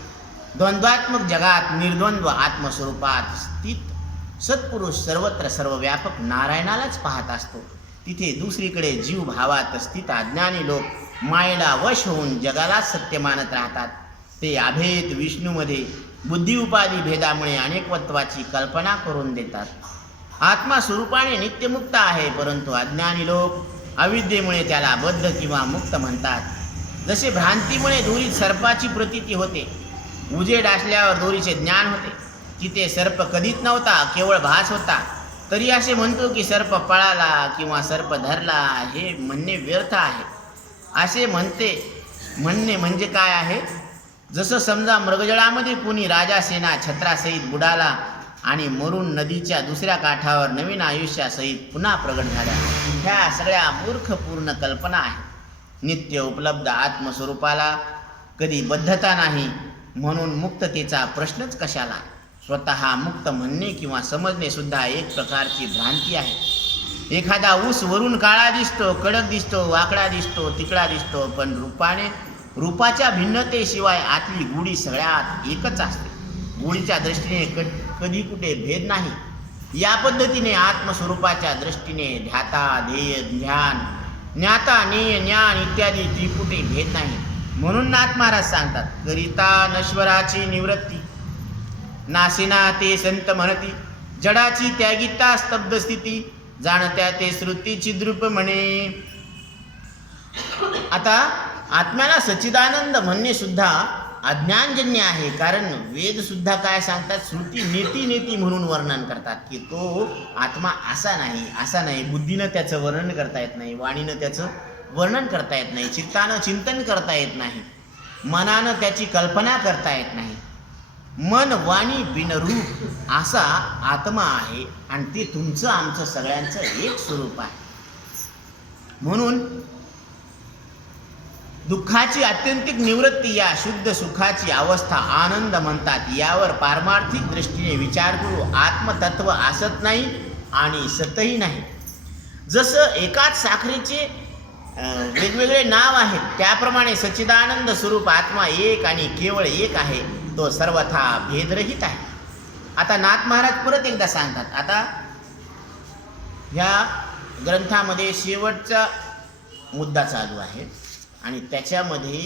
द्वंद्वात्मक जगात निर्द्वंद्व आत्मस्वरूपात स्थित सत्पुरुष सर्वत्र सर्वव्यापक नारायणालाच पाहत असतो. तिथे दुसरीकडे जीव भावात स्थित अज्ञानी लोक मायेला वश होऊन जगालाच सत्य मानत राहतात. ते अभेद विष्णूमध्ये बुद्धी उपाधी भेदामुळे अनेकत्वाची कल्पना करून देतात. आत्मा स्वरूपाने नित्यमुक्त आहे, परंतु अज्ञानी लोक अविद्येमुळे त्याला बद्ध किंवा मुक्त म्हणतात. जसे भ्रांतीमुळे दोरीत सर्पाची प्रतीती होते, उजेड असल्यावर दोरीचे ज्ञान होते की ते सर्प कधीच नव्हता, केवळ भास होता, तरी असे म्हणतो की सर्प पळाला किंवा सर्प धरला, हे म्हणणे व्यर्थ आहे. असे म्हणणे म्हणजे काय आहे? जसं समजा मृगजळामध्ये कोणी राजासेना छत्रासहित बुडाला आणि मरून नदीच्या दुसऱ्या काठावर नवीन आयुष्यासहित पुन्हा प्रगट झाल्या. ह्या सगळ्या मूर्खपूर्ण कल्पना आहेत. नित्य उपलब्ध आत्मस्वरूपाला कधी बद्धता नाही, म्हणून मुक्ततेचा प्रश्नच कशाला. स्वतः मुक्त म्हणणे किंवा समजणे सुद्धा एक प्रकारची भ्रांती आहे. एखादा ऊस वरून काळा दिसतो, कडक दिसतो, वाकडा दिसतो, तिकडा दिसतो, पण रूपाच्या भिन्नतेशिवाय आतली गुढी सगळ्यात एकच असते. गुढीच्या दृष्टीने कधी कुठे भेद नाही. या पद्धतीने आत्मस्वरूपाच्या दृष्टीने ध्याता, ध्येय, ध्यान, ज्ञाता, नेय, ज्ञान इत्यादी त्रिपुटी भेद नाही. म्हणून नाथ महाराज सांगतात, करिता नश्वराची निवृत्ती नासेना ते संत म्हणती, जडाची त्यागिता स्तब्ध स्थिती जाणत्या ते श्रुतीची द्रुप म्हणे. आता आत्म्याला सच्चिदानंद म्हणणे सुद्धा अज्ञानजन्य आहे. कारण वेद सुद्धा काय सांगतात, श्रुती नेती म्हणून वर्णन करतात की तो आत्मा असा नाही, असा नाही. बुद्धीनं त्याचं वर्णन करता येत नाही, वाणीनं त्याचं वर्णन करता येत नाही, चित्तानं चिंतन करता येत नाही, मनानं त्याची कल्पना करता येत नाही. मन वाणी बिनरूप असा आत्मा आहे आणि ते तुमचं आमचं सगळ्यांचं एक स्वरूप आहे. म्हणून दुःखाची आत्यंतिक निवृत्ती या शुद्ध सुखाची अवस्था आनंद म्हणतात. यावर पारमार्थिक दृष्टीने विचार करू. आत्मतत्व असत नाही आणि सतही नाही. जसं एकाच साखरेचे वेगवेगळे नाव आहेत, त्याप्रमाणे सच्चिदानंद स्वरूप आत्मा एक आणि केवळ एक आहे. तो सर्वथा भेदरहित आहे. आता नाथ महाराज परत एकदा सांगतात. आता ह्या ग्रंथामध्ये शेवटचा मुद्दा चालू आहे आणि त्याच्यामध्ये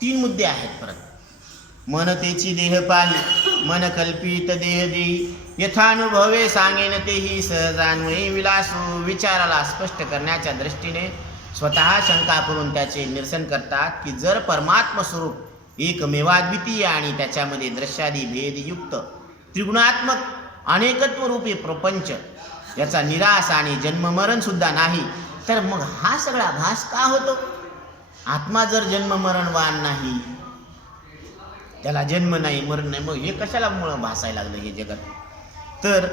3 मुद्दे आहेत. परत मन तेची देह पाही, मन कल्पित देह देही, यथानुभवे सांगेन तेही सहजान्वयी विलासो. विचाराला स्पष्ट करण्याच्या दृष्टीने स्वतः शंका करून त्याचे निरसन करतात की जर परमात्म स्वरूप एकमेवाद्वितीय आणि त्याच्यामध्ये दृश्यादी भेदयुक्त त्रिगुणात्मक अनेकत्व रूपी प्रपंच याचा निराश आणि जन्ममरण सुद्धा नाही, तर मग हा सगळा भास का होतो? आत्मा जर जन्ममरणवान नाही, त्याला जन्म नाही, मरण नाही, मग हे कशाला मुळं भासायला लागलं हे जगत? तर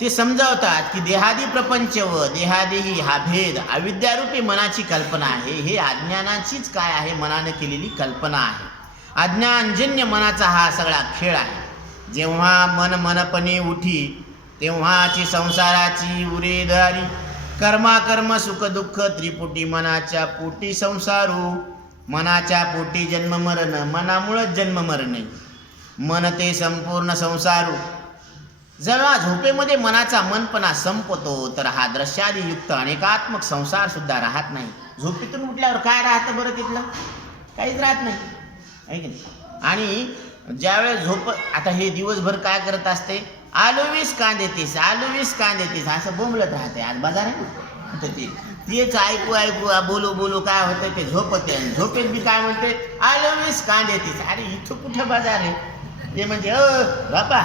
ते समजावतात की देहादी प्रपंच व देहादेही हा भेद अविद्यारूपी मनाची कल्पना आहे. हे अज्ञानाचीच काय आहे, मनाने केलेली कल्पना आहे. अज्ञानजन्य मनाचा हा सगळा खेळ आहे. जेव्हा मनपणे उठी तेव्हाची संसाराची उरेदारी, कर्माकर्म सुख दुःख त्रिपुटी मनाच्या पोटी संसारू. मनाच्या पोटी जन्ममरण, मनामुळंच जन्ममरण, मन ते संपूर्ण संसारू. जेव्हा झोपेमध्ये मनाचा मनपणा संपतो तर हा दृश्यादियुक्त अनेकात्मक संसार सुद्धा राहत नाही. झोपेतून उठल्यावर काय राहतं बरं? तिथलं काहीच राहत नाही, आहे की नाही? आणि ज्यावेळेस झोप, आता हे दिवसभर काय करत असते, आलोवीस का देतीस, आलोवीस का देतीस असं बोंबलत राहते. आज बाजार आहे तेच ऐकू बोलू काय होतं ते झोपते. आणि झोपेत बी काय म्हणते, आलोवीस का देतीस. अरे इथं कुठं बाजार आहे? ते म्हणजे बापा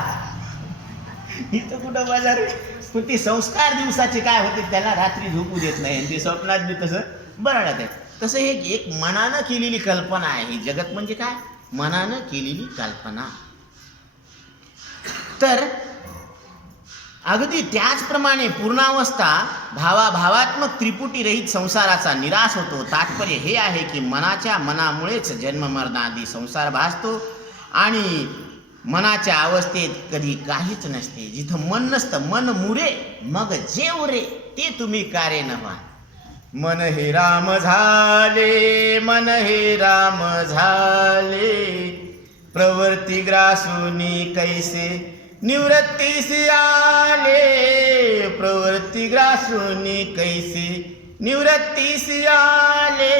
इथं कुठं बाजार आहे? पण ते संस्कार दिवसाचे काय होते, त्याला रात्री झोपू देत नाही, ते स्वप्नात बी तसं बरळत आहे. तसं हे एक मनानं केलेली कल्पना आहे. ही जगत म्हणजे काय? मनानं केलेली कल्पना. तर अगदी त्याचप्रमाणे पूर्णावस्था भावात्मक त्रिपुटी रहित संसाराचा निराश होतो. तात्पर्य हे आहे की मनामुळेच जन्ममरणादी संसार भासतो आणि मनाच्या अवस्थेत कधी काहीच नसते. जिथं मन नसतं, मन मुरे मग जे उरे ते तुम्ही कार्य नव्हा. मन हे राम झाले, मन हे राम झाले, प्रवृत्ती ग्रासूनी कैसे निवृत्तीस आले, प्रवृत्ती ग्रासूनी कैसे निवृत्तीस आले.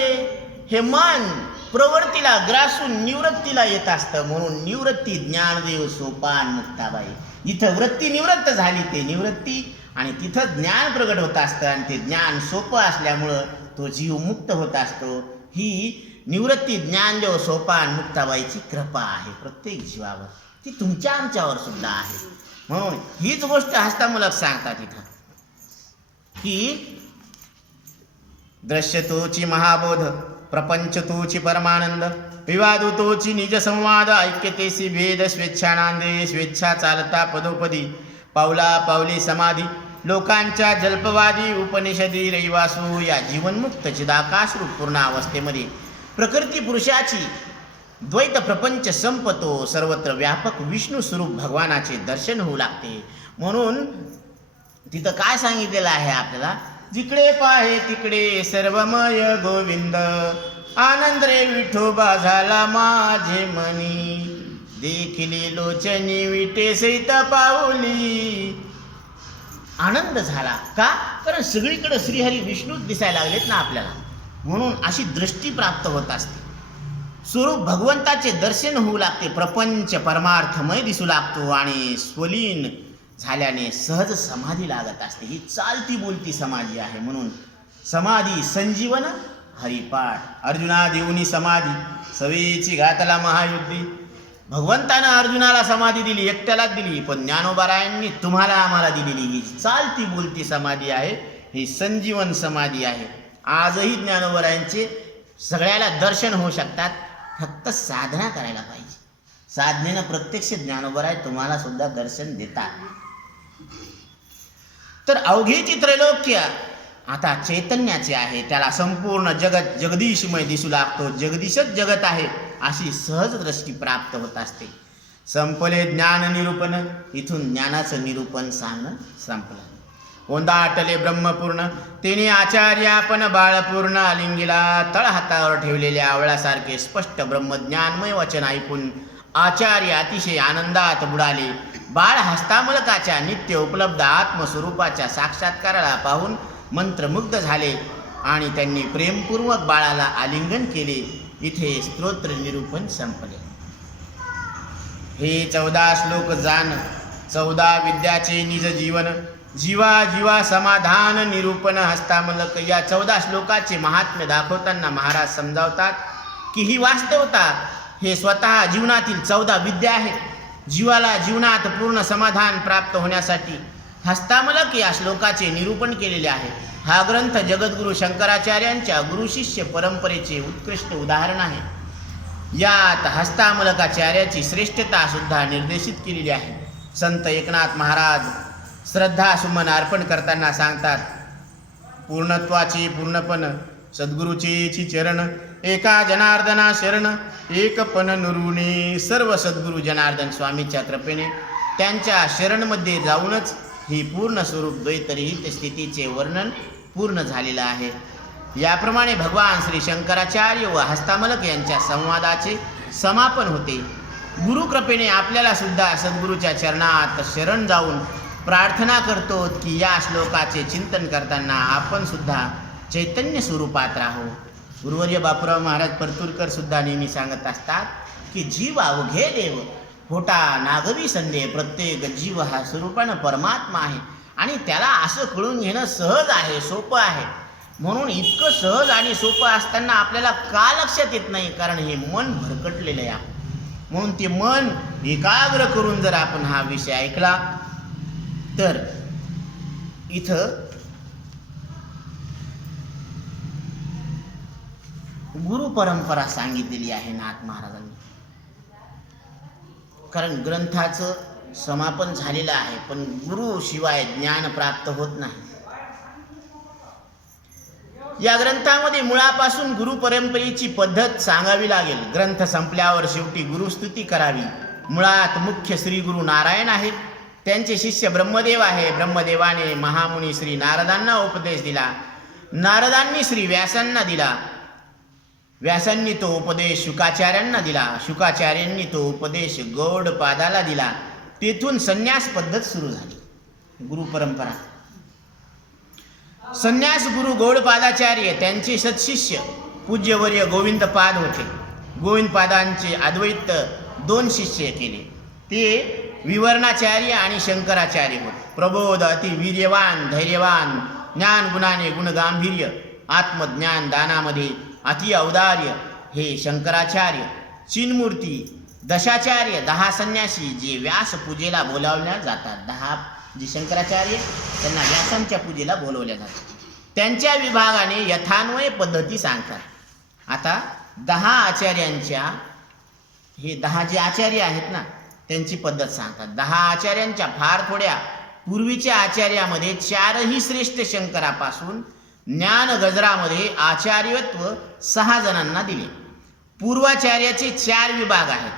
हे मन प्रवृत्तीला ग्रासून निवृत्तीला येत असतं. म्हणून निवृत्ती ज्ञानदेव सोपान मुक्ताबाई. इथं वृत्ती निवृत्त झाली ते निवृत्ती, आणि तिथं ज्ञान प्रगट होत असतं, आणि ते ज्ञान सोपं असल्यामुळं तो जीव मुक्त होत असतो. ही निवृत्ती ज्ञानदेव सोपान मुक्ताबाईची कृपा आहे प्रत्येक जीवावर, ती तुमच्या आमच्यावर सुद्धा आहे. म्हणून हीच गोष्ट हस्तामूलक सांगतात इथं की दृश्य तोची महाबोध, प्रपंच तोची परमानंद, विवादू तोची निज संवाद, ऐक्यतेसी भेद, स्वेच्छानांदे स्वेच्छा चालता पदोपदी, पावला पावली समाधी, लोकांच्या जल्पवादी उपनिषदी रहिवासू. या जीवनमुक्त चिदाकाशरूप पूर्ण अवस्थेमध्ये प्रकृती पुरुषाची द्वैत प्रपंच संपतो, सर्वत्र व्यापक विष्णू स्वरूप भगवानाचे दर्शन होऊ लागते. म्हणून तिथं काय सांगितलेलं आहे आपल्याला, जिकडे पाहे तिकडे सर्वमय गोविंद, आनंद रे विठोबा झाला माझे मनी, देखिले लोचनी विटे सहित पाऊली. आनंद झाला का? कारण सगळीकडे श्रीहरी विष्णूच दिसायला लागलेत ना आपल्याला, म्हणून अशी दृष्टी प्राप्त होत असते. स्वरूप भगवंताचे दर्शन होऊ लागते, प्रपंच परमार्थमय दिसू लागतो, आणि स्वलीन झाल्याने सहज समाधी लागत असते. ही चालती बोलती समाधी आहे. म्हणून समाधी संजीवन हरिपाठ. अर्जुना देऊनी समाधी, सवेची घातला महायुद्धी. भगवंतानं अर्जुनाला समाधी दिली, एकट्यालाच दिली, पण ज्ञानोबारायांनी तुम्हाला आम्हाला दिलेली ही चालती बोलती समाधी आहे, ही संजीवन समाधी आहे. आजही ज्ञानोबारायांचे सगळ्याला दर्शन होऊ शकतात, फक्त साधना करायला पाहिजे. साधनेनं प्रत्यक्ष ज्ञानोबराय तुम्हाला सुद्धा दर्शन देतात. तर अवघेची त्रैलोक्य आता चैतन्याचे आहे, त्याला संपूर्ण जगत जगदीशमय दिसू लागतो, जगदीशच जगत आहे अशी सहज दृष्टी प्राप्त होत असते. संपले ज्ञान निरूपण. इथून ज्ञानाचं निरूपण सांगणं संपलं. ओंदाटले ब्रह्मपूर्ण, तेने आचार्यापण बाळपूर्ण, आलिंगीला तळ हातावर ठेवलेल्या आवळासारखे स्पष्ट ब्रह्मज्ञानमय वचन ऐकून आचार्य अतिशय आनंदात बुडाले. बाळ हस्तामलकाच्या नित्य उपलब्ध आत्मस्वरूपाच्या साक्षात्काराला पाहून मंत्रमुग्ध झाले, आणि त्यांनी प्रेमपूर्वक बाळाला आलिंगन केले. इथे स्तोत्र निरूपण संपले. हे 14 श्लोक जाण, 14 विद्याचे निज जीवन, जीवा जीवा समाधान निरूपण हस्तामलक. या 14 श्लोकाचे महात्म्य दाखवताना महाराज समजावतात की ही वास्तवता हे स्वतः जीवनातील 14 विद्या आहेत. जीवाला जीवनात पूर्ण समाधान प्राप्त होण्यासाठी हस्तामलक या श्लोकाचे निरूपण केलेले आहे. हा ग्रंथ जगद्गुरू शंकराचार्यांच्या गुरुशिष्य परंपरेचे उत्कृष्ट उदाहरण आहे. यात हस्तामलकाचार्याची श्रेष्ठता सुद्धा निर्देशित केलेली आहे. संत एकनाथ महाराज श्रद्धा सुमन अर्पण करताना सांगतात, पूर्णत्वाची पूर्णपण सद्गुरूचे चरण, एका जनार्दना शरण एकपण नुरुणी. सर्व सद्गुरू जनार्दन स्वामीच्या कृपेने त्यांच्या शरणमध्ये जाऊनच ही पूर्ण स्वरूप द्वैतरहित स्थितीचे वर्णन पूर्ण झालेलं आहे. याप्रमाणे भगवान श्री शंकराचार्य व हस्तामलक यांच्या संवादाचे समापन होते. गुरुकृपेने आपल्याला सुद्धा सद्गुरूच्या चरणात शरण जाऊन प्रार्थना करतो की या श्लोकाचे चिंतन करताना आपण सुद्धा चैतन्य स्वरूपात राहू. गुरुवर्य बापूराव महाराज परतूरकर सुद्धा नेहमी सांगत असतात की जीव अवघे देव, खोटा नागवी संदेह, प्रत्येक जीव हा स्वरूपानं परमात्मा आहे, आणि त्याला असं कळून घेणं सहज आहे, सोपं आहे. म्हणून इतकं सहज आणि सोपं असताना आपल्याला का लक्षात येत नाही? कारण हे मन भरकटलेलं आहे. म्हणून ते मन एकाग्र करून जर आपण हा विषय ऐकला तर इथं गुरु परंपरा सांगितलेली आहे नाथ महाराजांनी. कारण ग्रंथाचं समापन झालेलं आहे, पण गुरु शिवाय ज्ञान प्राप्त होत नाही. या ग्रंथामध्ये मुळापासून गुरु परंपरेची पद्धत सांगावी लागेल. ग्रंथ संपल्यावर शेवटी गुरुस्तुती करावी. मुळात मुख्य श्री गुरु नारायण आहेत, त्यांचे शिष्य ब्रह्मदेव आहे. ब्रह्मदेवाने महामुनी श्री नारदांना उपदेश दिला, नारदांनी श्री व्यासांना दिला, व्यासांनी तो उपदेश शुकाचार्यांना दिला, शुकाचार्यांनी तो उपदेश गौडपादाला दिला. तेथून संन्यास पद्धत सुरू झाली. गुरु परंपरा. संन्यास गुरु गौडपादाचार्य त्यांचे सत्शिष्य पूज्यवर्य गोविंदपाद होते. गोविंदपादांचे अद्वैत 2 शिष्य केले. ते विवरणाचार्य आणि शंकराचार्य होते. प्रबोध, अति वीर्यवान, धैर्यवान, ज्ञान गुणाने गुणगांभीर्य, आत्मज्ञान दानामध्ये अति औदार्य हे शंकराचार्य. चिन्मूर्ती, दशाचार्य, 10 संन्यासी जे व्यास पूजेला बोलावल्या जातात. 10 जे शंकराचार्य त्यांना व्यासांच्या पूजेला बोलवल्या जातात. त्यांच्या विभागाने यथान्वय पद्धती सांगतात. आता 10 आचार्यांच्या, हे 10 जे आचार्य आहेत ना त्यांची पद्धत सांगतात. 10 आचार्यांच्या फार थोड्या पूर्वीच्या आचार्यामध्ये 4ही श्रेष्ठ शंकरापासून ज्ञान गजरामध्ये आचार्यत्व 6 जणांना दिले. पूर्वाचार्याचे 4 विभाग आहेत.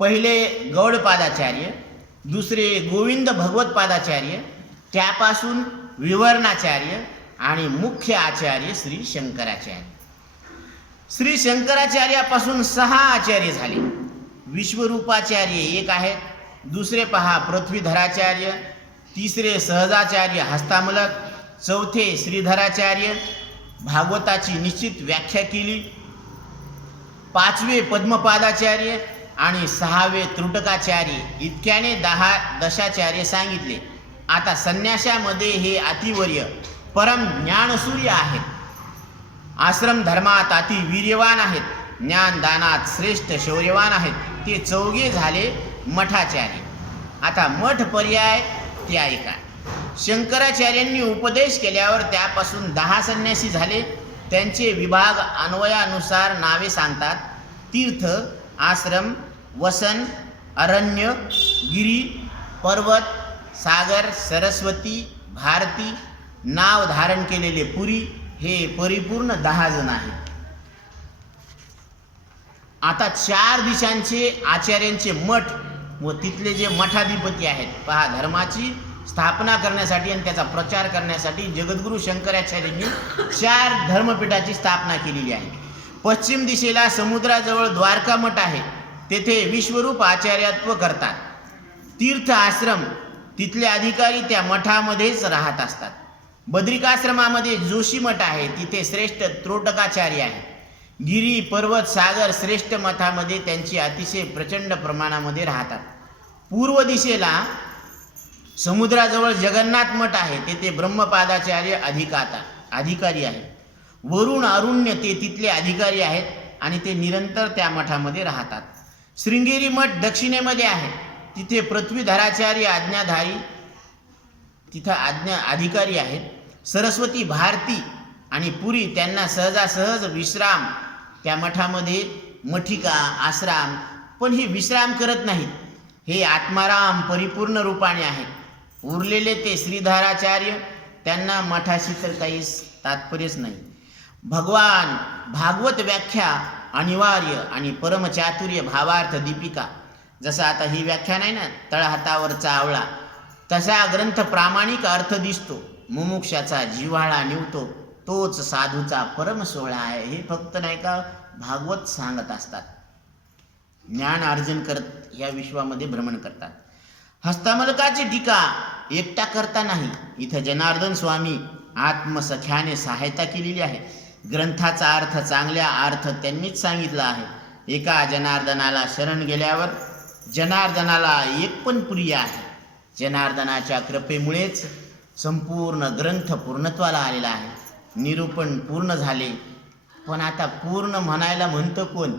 पहिले गौडपादाचार्य, दुसरे गोविंद भगवतपादाचार्य, त्यापासून विवरणाचार्य आणि मुख्य आचार्य श्री शंकराचार्य. श्री शंकराचार्यापासून 6 आचार्य झाले. विश्वरूपाचार्य 1 आहेत. दुसरे पहा पृथ्वीधराचार्य, तिसरे सहजाचार्य हस्तामलक, चौथे श्रीधराचार्य भागवताची निश्चित व्याख्या केली, 5वे पद्मपादाचार्य आणि 6वे त्रुटकाचार्य. इतक्याने 10 दशाचार्य सांगितले. आता संन्याशामध्ये हे अतिवर्य परम ज्ञानसूर्य आहेत. आश्रम धर्मात अति वीर्यवान आहेत. ज्ञानदानात श्रेष्ठ शौर्यवान आहेत. ते 4 झाले मठाचार्य. आता मठ पर्याय ते ऐका. शंकराचार्यांनी उपदेश केल्यावर त्यापासून 10 संन्यासी झाले. त्यांचे विभाग अन्वयानुसार नावे सांगतात. तीर्थ, आश्रम, वसन, अरण्य, गिरी, पर्वत, सागर, सरस्वती, भारती, नाव धारण केलेले पुरी, हे परिपूर्ण 10 जण आहेत. आता 4 दिशांचे आचार्यांचे मठ व तिथले जे मठाधिपती आहेत पहा. धर्माची स्थापना करण्यासाठी आणि त्याचा प्रचार करण्यासाठी जगद्गुरू शंकराचार्यांनी 4 धर्मपीठाची स्थापना केलेली आहे. पश्चिम दिशेला समुद्राजवळ द्वारका मठ आहे. तेथे विश्वरूप आचार्यत्व करतात. तीर्थ आश्रम, तिथले अधिकारी त्या मठामध्येच राहत असतात. बद्रिकाश्रमामध्ये जोशी मठ आहे. तिथे श्रेष्ठ त्रोटकाचार्य आहे. गिरी, पर्वत, सागर श्रेष्ठ मठामध्ये त्यांची अतिशय प्रचंड प्रमाणामध्ये राहतात. पूर्व दिशेला समुद्राजवळ जगन्नाथ मठ आहे. तेथे ब्रह्मपादाचार्य अधिकारी आहेत. वरुण, अरुण्य ते तिथले अधिकारी आहेत आणि ते निरंतर त्या मठामध्ये राहतात. श्रृंगेरी मठ दक्षिणेमध्ये आहे. तिथे पृथ्वीधराचार्य आज्ञाधारी तिथं अधिकारी आहेत. सरस्वती, भारती आणि पुरी त्यांना सहजासहज विश्राम. त्या मठामध्ये मठिका, आश्राम, पण हे विश्राम करत नाहीत. हे आत्माराम परिपूर्ण रूपाने आहेत. उरलेले ते श्रीधराचार्य, त्यांना मठाशी तर काही तात्पर्यच नाही. भगवान भागवत व्याख्या अनिवार्य आणि परमचातुर्य भावार्थ दीपिका. जसं आता ही व्याख्या नाही ना तळहातावरचा आवळा, तसा ग्रंथ प्रामाणिक अर्थ दिसतो. मुमुक्षाचा जिव्हाळा निवतो, तोच साधूचा परम सोहळा आहे. हे फक्त नाही का भागवत सांगत असतात. ज्ञान अर्जन करत ह्या विश्वामध्ये भ्रमण करतात. हस्तामलकाची टीका एकटा करता नाही. इथं जनार्दन स्वामी आत्मसख्याने सहायता केलेली आहे. ग्रंथाचा अर्थ चांगल्या अर्थ त्यांनीच सांगितला आहे. एका जनार्दनाला शरण गेल्यावर जनार्दनाला एक पण प्रिय आहे. जनार्दनाच्या कृपेमुळेच संपूर्ण ग्रंथ पूर्णत्वाला आलेला आहे. निरूपण पूर्ण झाले. पण आता पूर्ण म्हणायला म्हणतं कोण?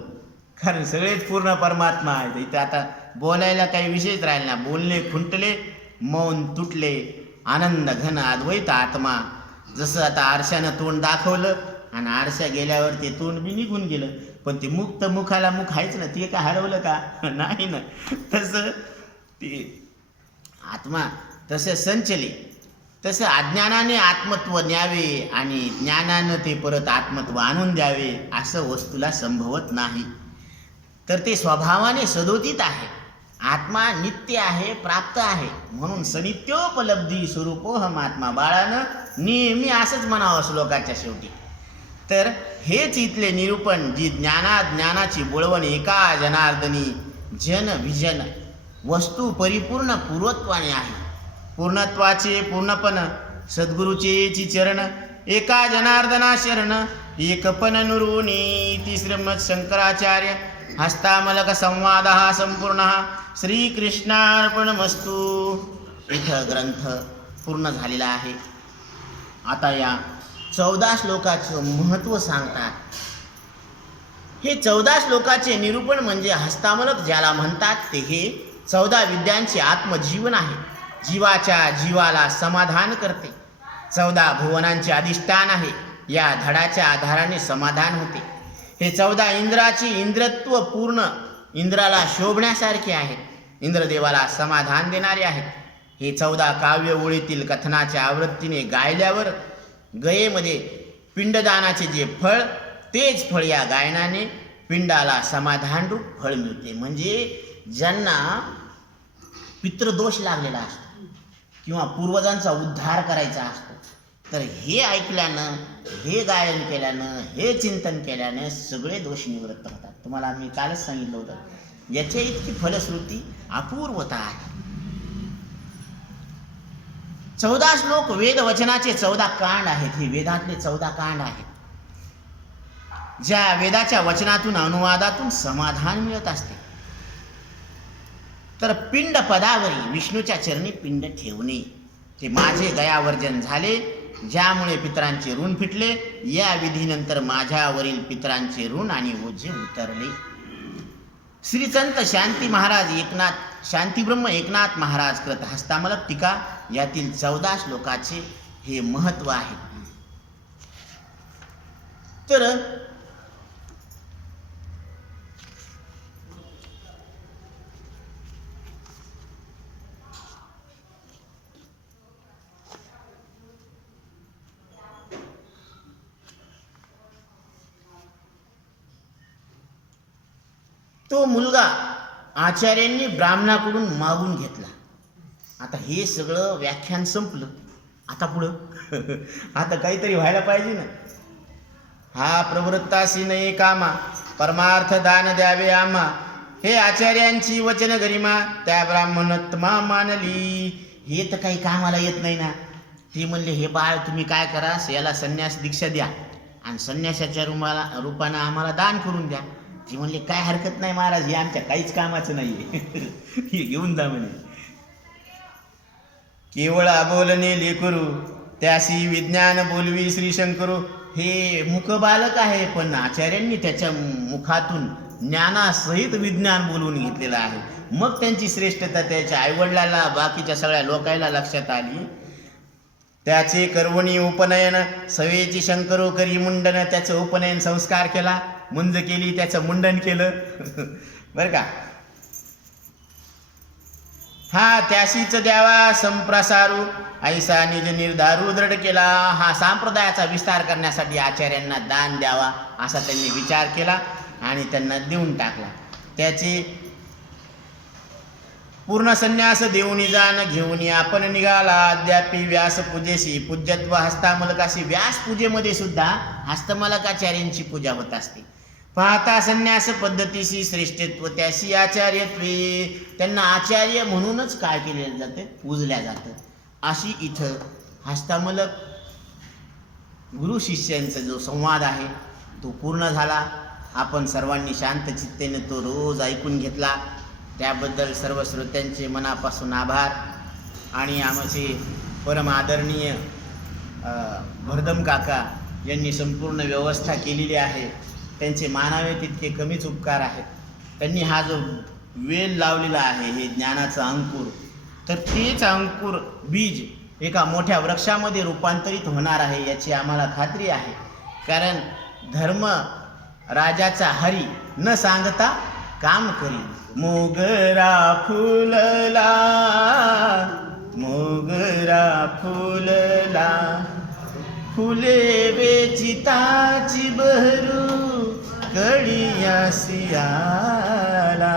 कारण सगळेच पूर्ण परमात्मा आहेत. इथं आता बोलायला काही विषयच राहिला ना. बोलणे खुंटले, मौन तुटले, आनंद घन अद्वैत आत्मा. जसं आता आरशानं तोंड दाखवलं आणि आरशा गेल्यावर ते तोंड बी निघून गेलं, पण ते मुक्त मुखाला मुख आहेच ना, ते का हरवलं का? नाही ना. तसं ते आत्मा तसं संचले. तसं अज्ञानाने आत्मत्व न्यावे आणि ज्ञानानं ते परत आत्मत्व आणून द्यावे असं वस्तूला संभवत नाही. तर ते स्वभावाने सदोदित आहे. आत्मा नित्य आहे, प्राप्त आहे. म्हणून सनित्योपलब्धी स्वरूपोहम आत्मा. बाळानं नेहमी असंच म्हणावं श्लोकाच्या शेवटी. तर हेच इथले निरूपण. जी ज्ञानाची बोळवण एका जनार्दनी जन विजन वस्तू परिपूर्ण पूर्वत्वाने आहे. पूर्णत्वाचे पूर्णपण सद्गुरूचे चरण एका जनार्दना शरण एक पण नुरुनी. तिसरं मत शंकराचार्य. हस्तामलक संवाद हा संपूर्ण. श्रीकृष्णार्पणमस्तु. इथं ग्रंथ पूर्ण झालेला आहे. आता या 14 श्लोकाचं महत्त्व सांगतात. हे 14 श्लोकाचे निरूपण म्हणजे हस्तामलक ज्याला म्हणतात ते हे 14 विद्यांचे आत्मजीवन आहे. जीवाच्या जीवाला समाधान करते. 14 भुवनांचे अधिष्ठान आहे. या धडाच्या आधाराने समाधान होते. हे 14 इंद्राची इंद्रत्व पूर्ण इंद्राला शोभण्यासारखे आहेत. इंद्रदेवाला समाधान देणारे आहेत. हे 14 काव्य ओळीतील कथनाच्या आवृत्तीने गायल्यावर गयेमध्ये पिंडदानाचे जे फळ तेच फळ या गायनाने पिंडाला समाधानरूप फळ मिळते. म्हणजे ज्यांना पितृदोष लागलेला असतो किंवा पूर्वजांचा उद्धार करायचा असतो तर हे ऐकल्यानं, हे गायन केल्यानं, हे चिंतन केल्यानं सगळे दोष निवृत्त होतात. तुम्हाला मी कालच सांगितलं होतं. याच्या इतकी फलश्रुती अपूर्वता आहे. 14 श्लोक वेदवचनाचे 14 कांड आहेत. हे वेदातले 14 कांड आहेत. ज्या वेदाच्या वचनातून अनुवादातून समाधान मिळत असते. तर पिंड पदावरी विष्णूच्या चरणी पिंड ठेवणे ते माझे दयावर्जन झाले, ज्यामुळे पितरांचे ऋण फिटले. या विधीनंतर माझ्यावरील पितरांचे ऋण आणि ओझे उतरले. श्री संत शांती महाराज एकनाथ शांतीब्रह्म एकनाथ महाराज कृत हस्तामलक टीका यातील 14 श्लोकाचे हे महत्त्व आहे. तर तो मुलगा आचार्यांनी ब्राह्मणाकडून मागून घेतला. आता हे सगळं व्याख्यान संपलं. आता पुढं आता काहीतरी व्हायला पाहिजे ना. हा प्रवृत्तासी नये कामा परमार्थ दान द्यावे आम्हा. हे आचार्यांची वचन गरिमा त्या ब्राह्मणत्मा मानली. हे तर काही कामाला येत नाही ना. ते म्हणले हे बाळ तुम्ही काय करा, याला संन्यास दीक्षा द्या आणि संन्यासाच्या रूपानं आम्हाला दान करून द्या. ती म्हणले काय हरकत नाही महाराज, हे आमच्या काहीच कामाचं नाहीये. हे घेऊन जा म्हणे. केवळ अबोलने लेकरू त्यासी विज्ञान बोलवी श्री शंकरू. हे मुख बालक आहे पण आचार्यांनी त्याच्या मुखातून ज्ञानासहित विज्ञान बोलवून घेतलेलं आहे. मग त्यांची श्रेष्ठता त्याच्या आईवडिलाला बाकीच्या सगळ्या लोकांना लक्षात आली. त्याचे कर्वणी उपनयन सवेची शंकरो करी मुंडन. त्याचं उपनयन संस्कार केला, मुंज केली, त्याचं मुंडन केलं. बरं का. हा त्याशीच द्यावा संप्रसारू ऐसा निज निर्धारू दृढ केला. हा संप्रदायाचा विस्तार करण्यासाठी आचार्यांना दान द्यावा असा त्यांनी विचार केला आणि त्यांना देऊन टाकला. त्याचे पूर्ण संन्यास देऊन जाण घेऊन आपण निघाला. अद्यापि व्यास पूजेशी पूज्यत्व हस्तामलकाशी. व्यास पूजेमध्ये सुद्धा हस्तमलकाचार्यांची पूजा होत असते. पाहता संन्यास पद्धतीशी श्रेष्ठत्व त्याशी आचार्यत्वे. त्यांना आचार्य म्हणूनच काय केले जाते, पूजल्या जातं. अशी इथं हस्तामलक गुरु शिष्यांचा जो संवाद आहे तो पूर्ण झाला. आपण सर्वांनी शांत चित्तेने तो रोज ऐकून घेतला. त्याबद्दल सर्व श्रोत्यांचे मनापासून आभार. आणि आमचे परम आदरणीय भरदम काका यांनी संपूर्ण व्यवस्था केलेली आहे. त्यांचे मानावे तितके कमीच उपकार आहेत. त्यांनी हा जो वेल लावलेला आहे हे ज्ञानाचं अंकुर, तर तेच अंकुर बीज एका मोठ्या वृक्षामध्ये रूपांतरित होणार आहे याची आम्हाला खात्री आहे. कारण धर्म राजाचा हरी न सांगता काम करी. मोगरा फुलला मोगरा फुलला फुले वेचिताची बहरू कळियासी आला.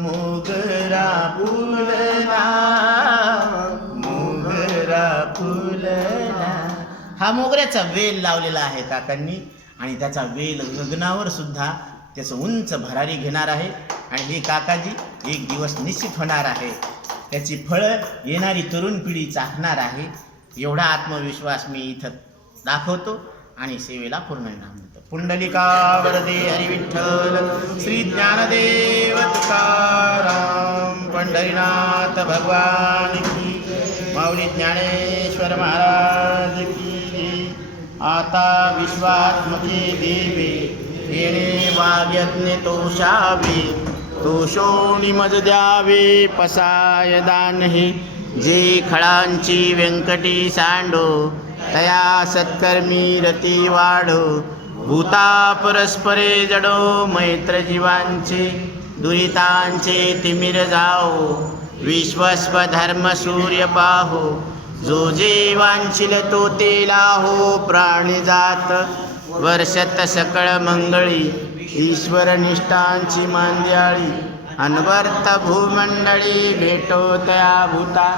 मोगरा फुलला मोगरा फुलला. हा मोगऱ्याचा वेल लावलेला आहे काकांनी आणि त्याचा वेल गगनावर सुद्धा त्याचं उंच भरारी घेणार आहे. आणि हे काकाजी एक दिवस निश्चित होणार आहे. त्याची फळं येणारी तरुण पिढी चाखणार आहे. एवढा आत्मविश्वास मी इथं दाखवतो आणि सेवेला पूर्ण विराम देतो. पुंडलिका वरदे हरी विठ्ठल, श्री ज्ञानदेव तुकाराम, पंढरीनाथ भगवान की, माऊली ज्ञानेश्वर महाराज की. आता विश्वात्मके देवे येणे वाग्यज्ञ तोषावे, तोषोणी मज द्यावे पसाय दान हे. जे खळांची व्यंकटी सांडो, तया सत्कर्मी रती वाढो. भूता परस्परे जडो, मैत्र जीवांचे दुरितांचे तिमिर जाओ. विश्वस्व धर्म सूर्य पाहो, जो जे वांछिल तो ते लाहो. प्राणी जात वर्षत सकळ मंगळी, ईश्वर निष्ठांची मांद्याळी. अनवर्त भूमंडळी भेटो तया भूता,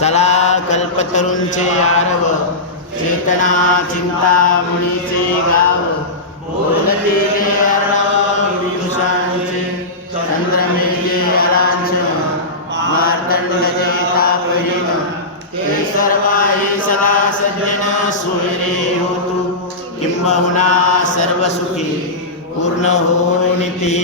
चला कल्पतरूंचे आरव. चेतना चिंता मुळीचे गाव, बोललेले अर्णव विभूषांचे. चंद्रमेघे अरांचन, मार्तंड जे तापहीन. ते सर्वाही सदा सज्जन, सोयरे होतु किंबहुना सर्व सुखी. पूर्ण हो निती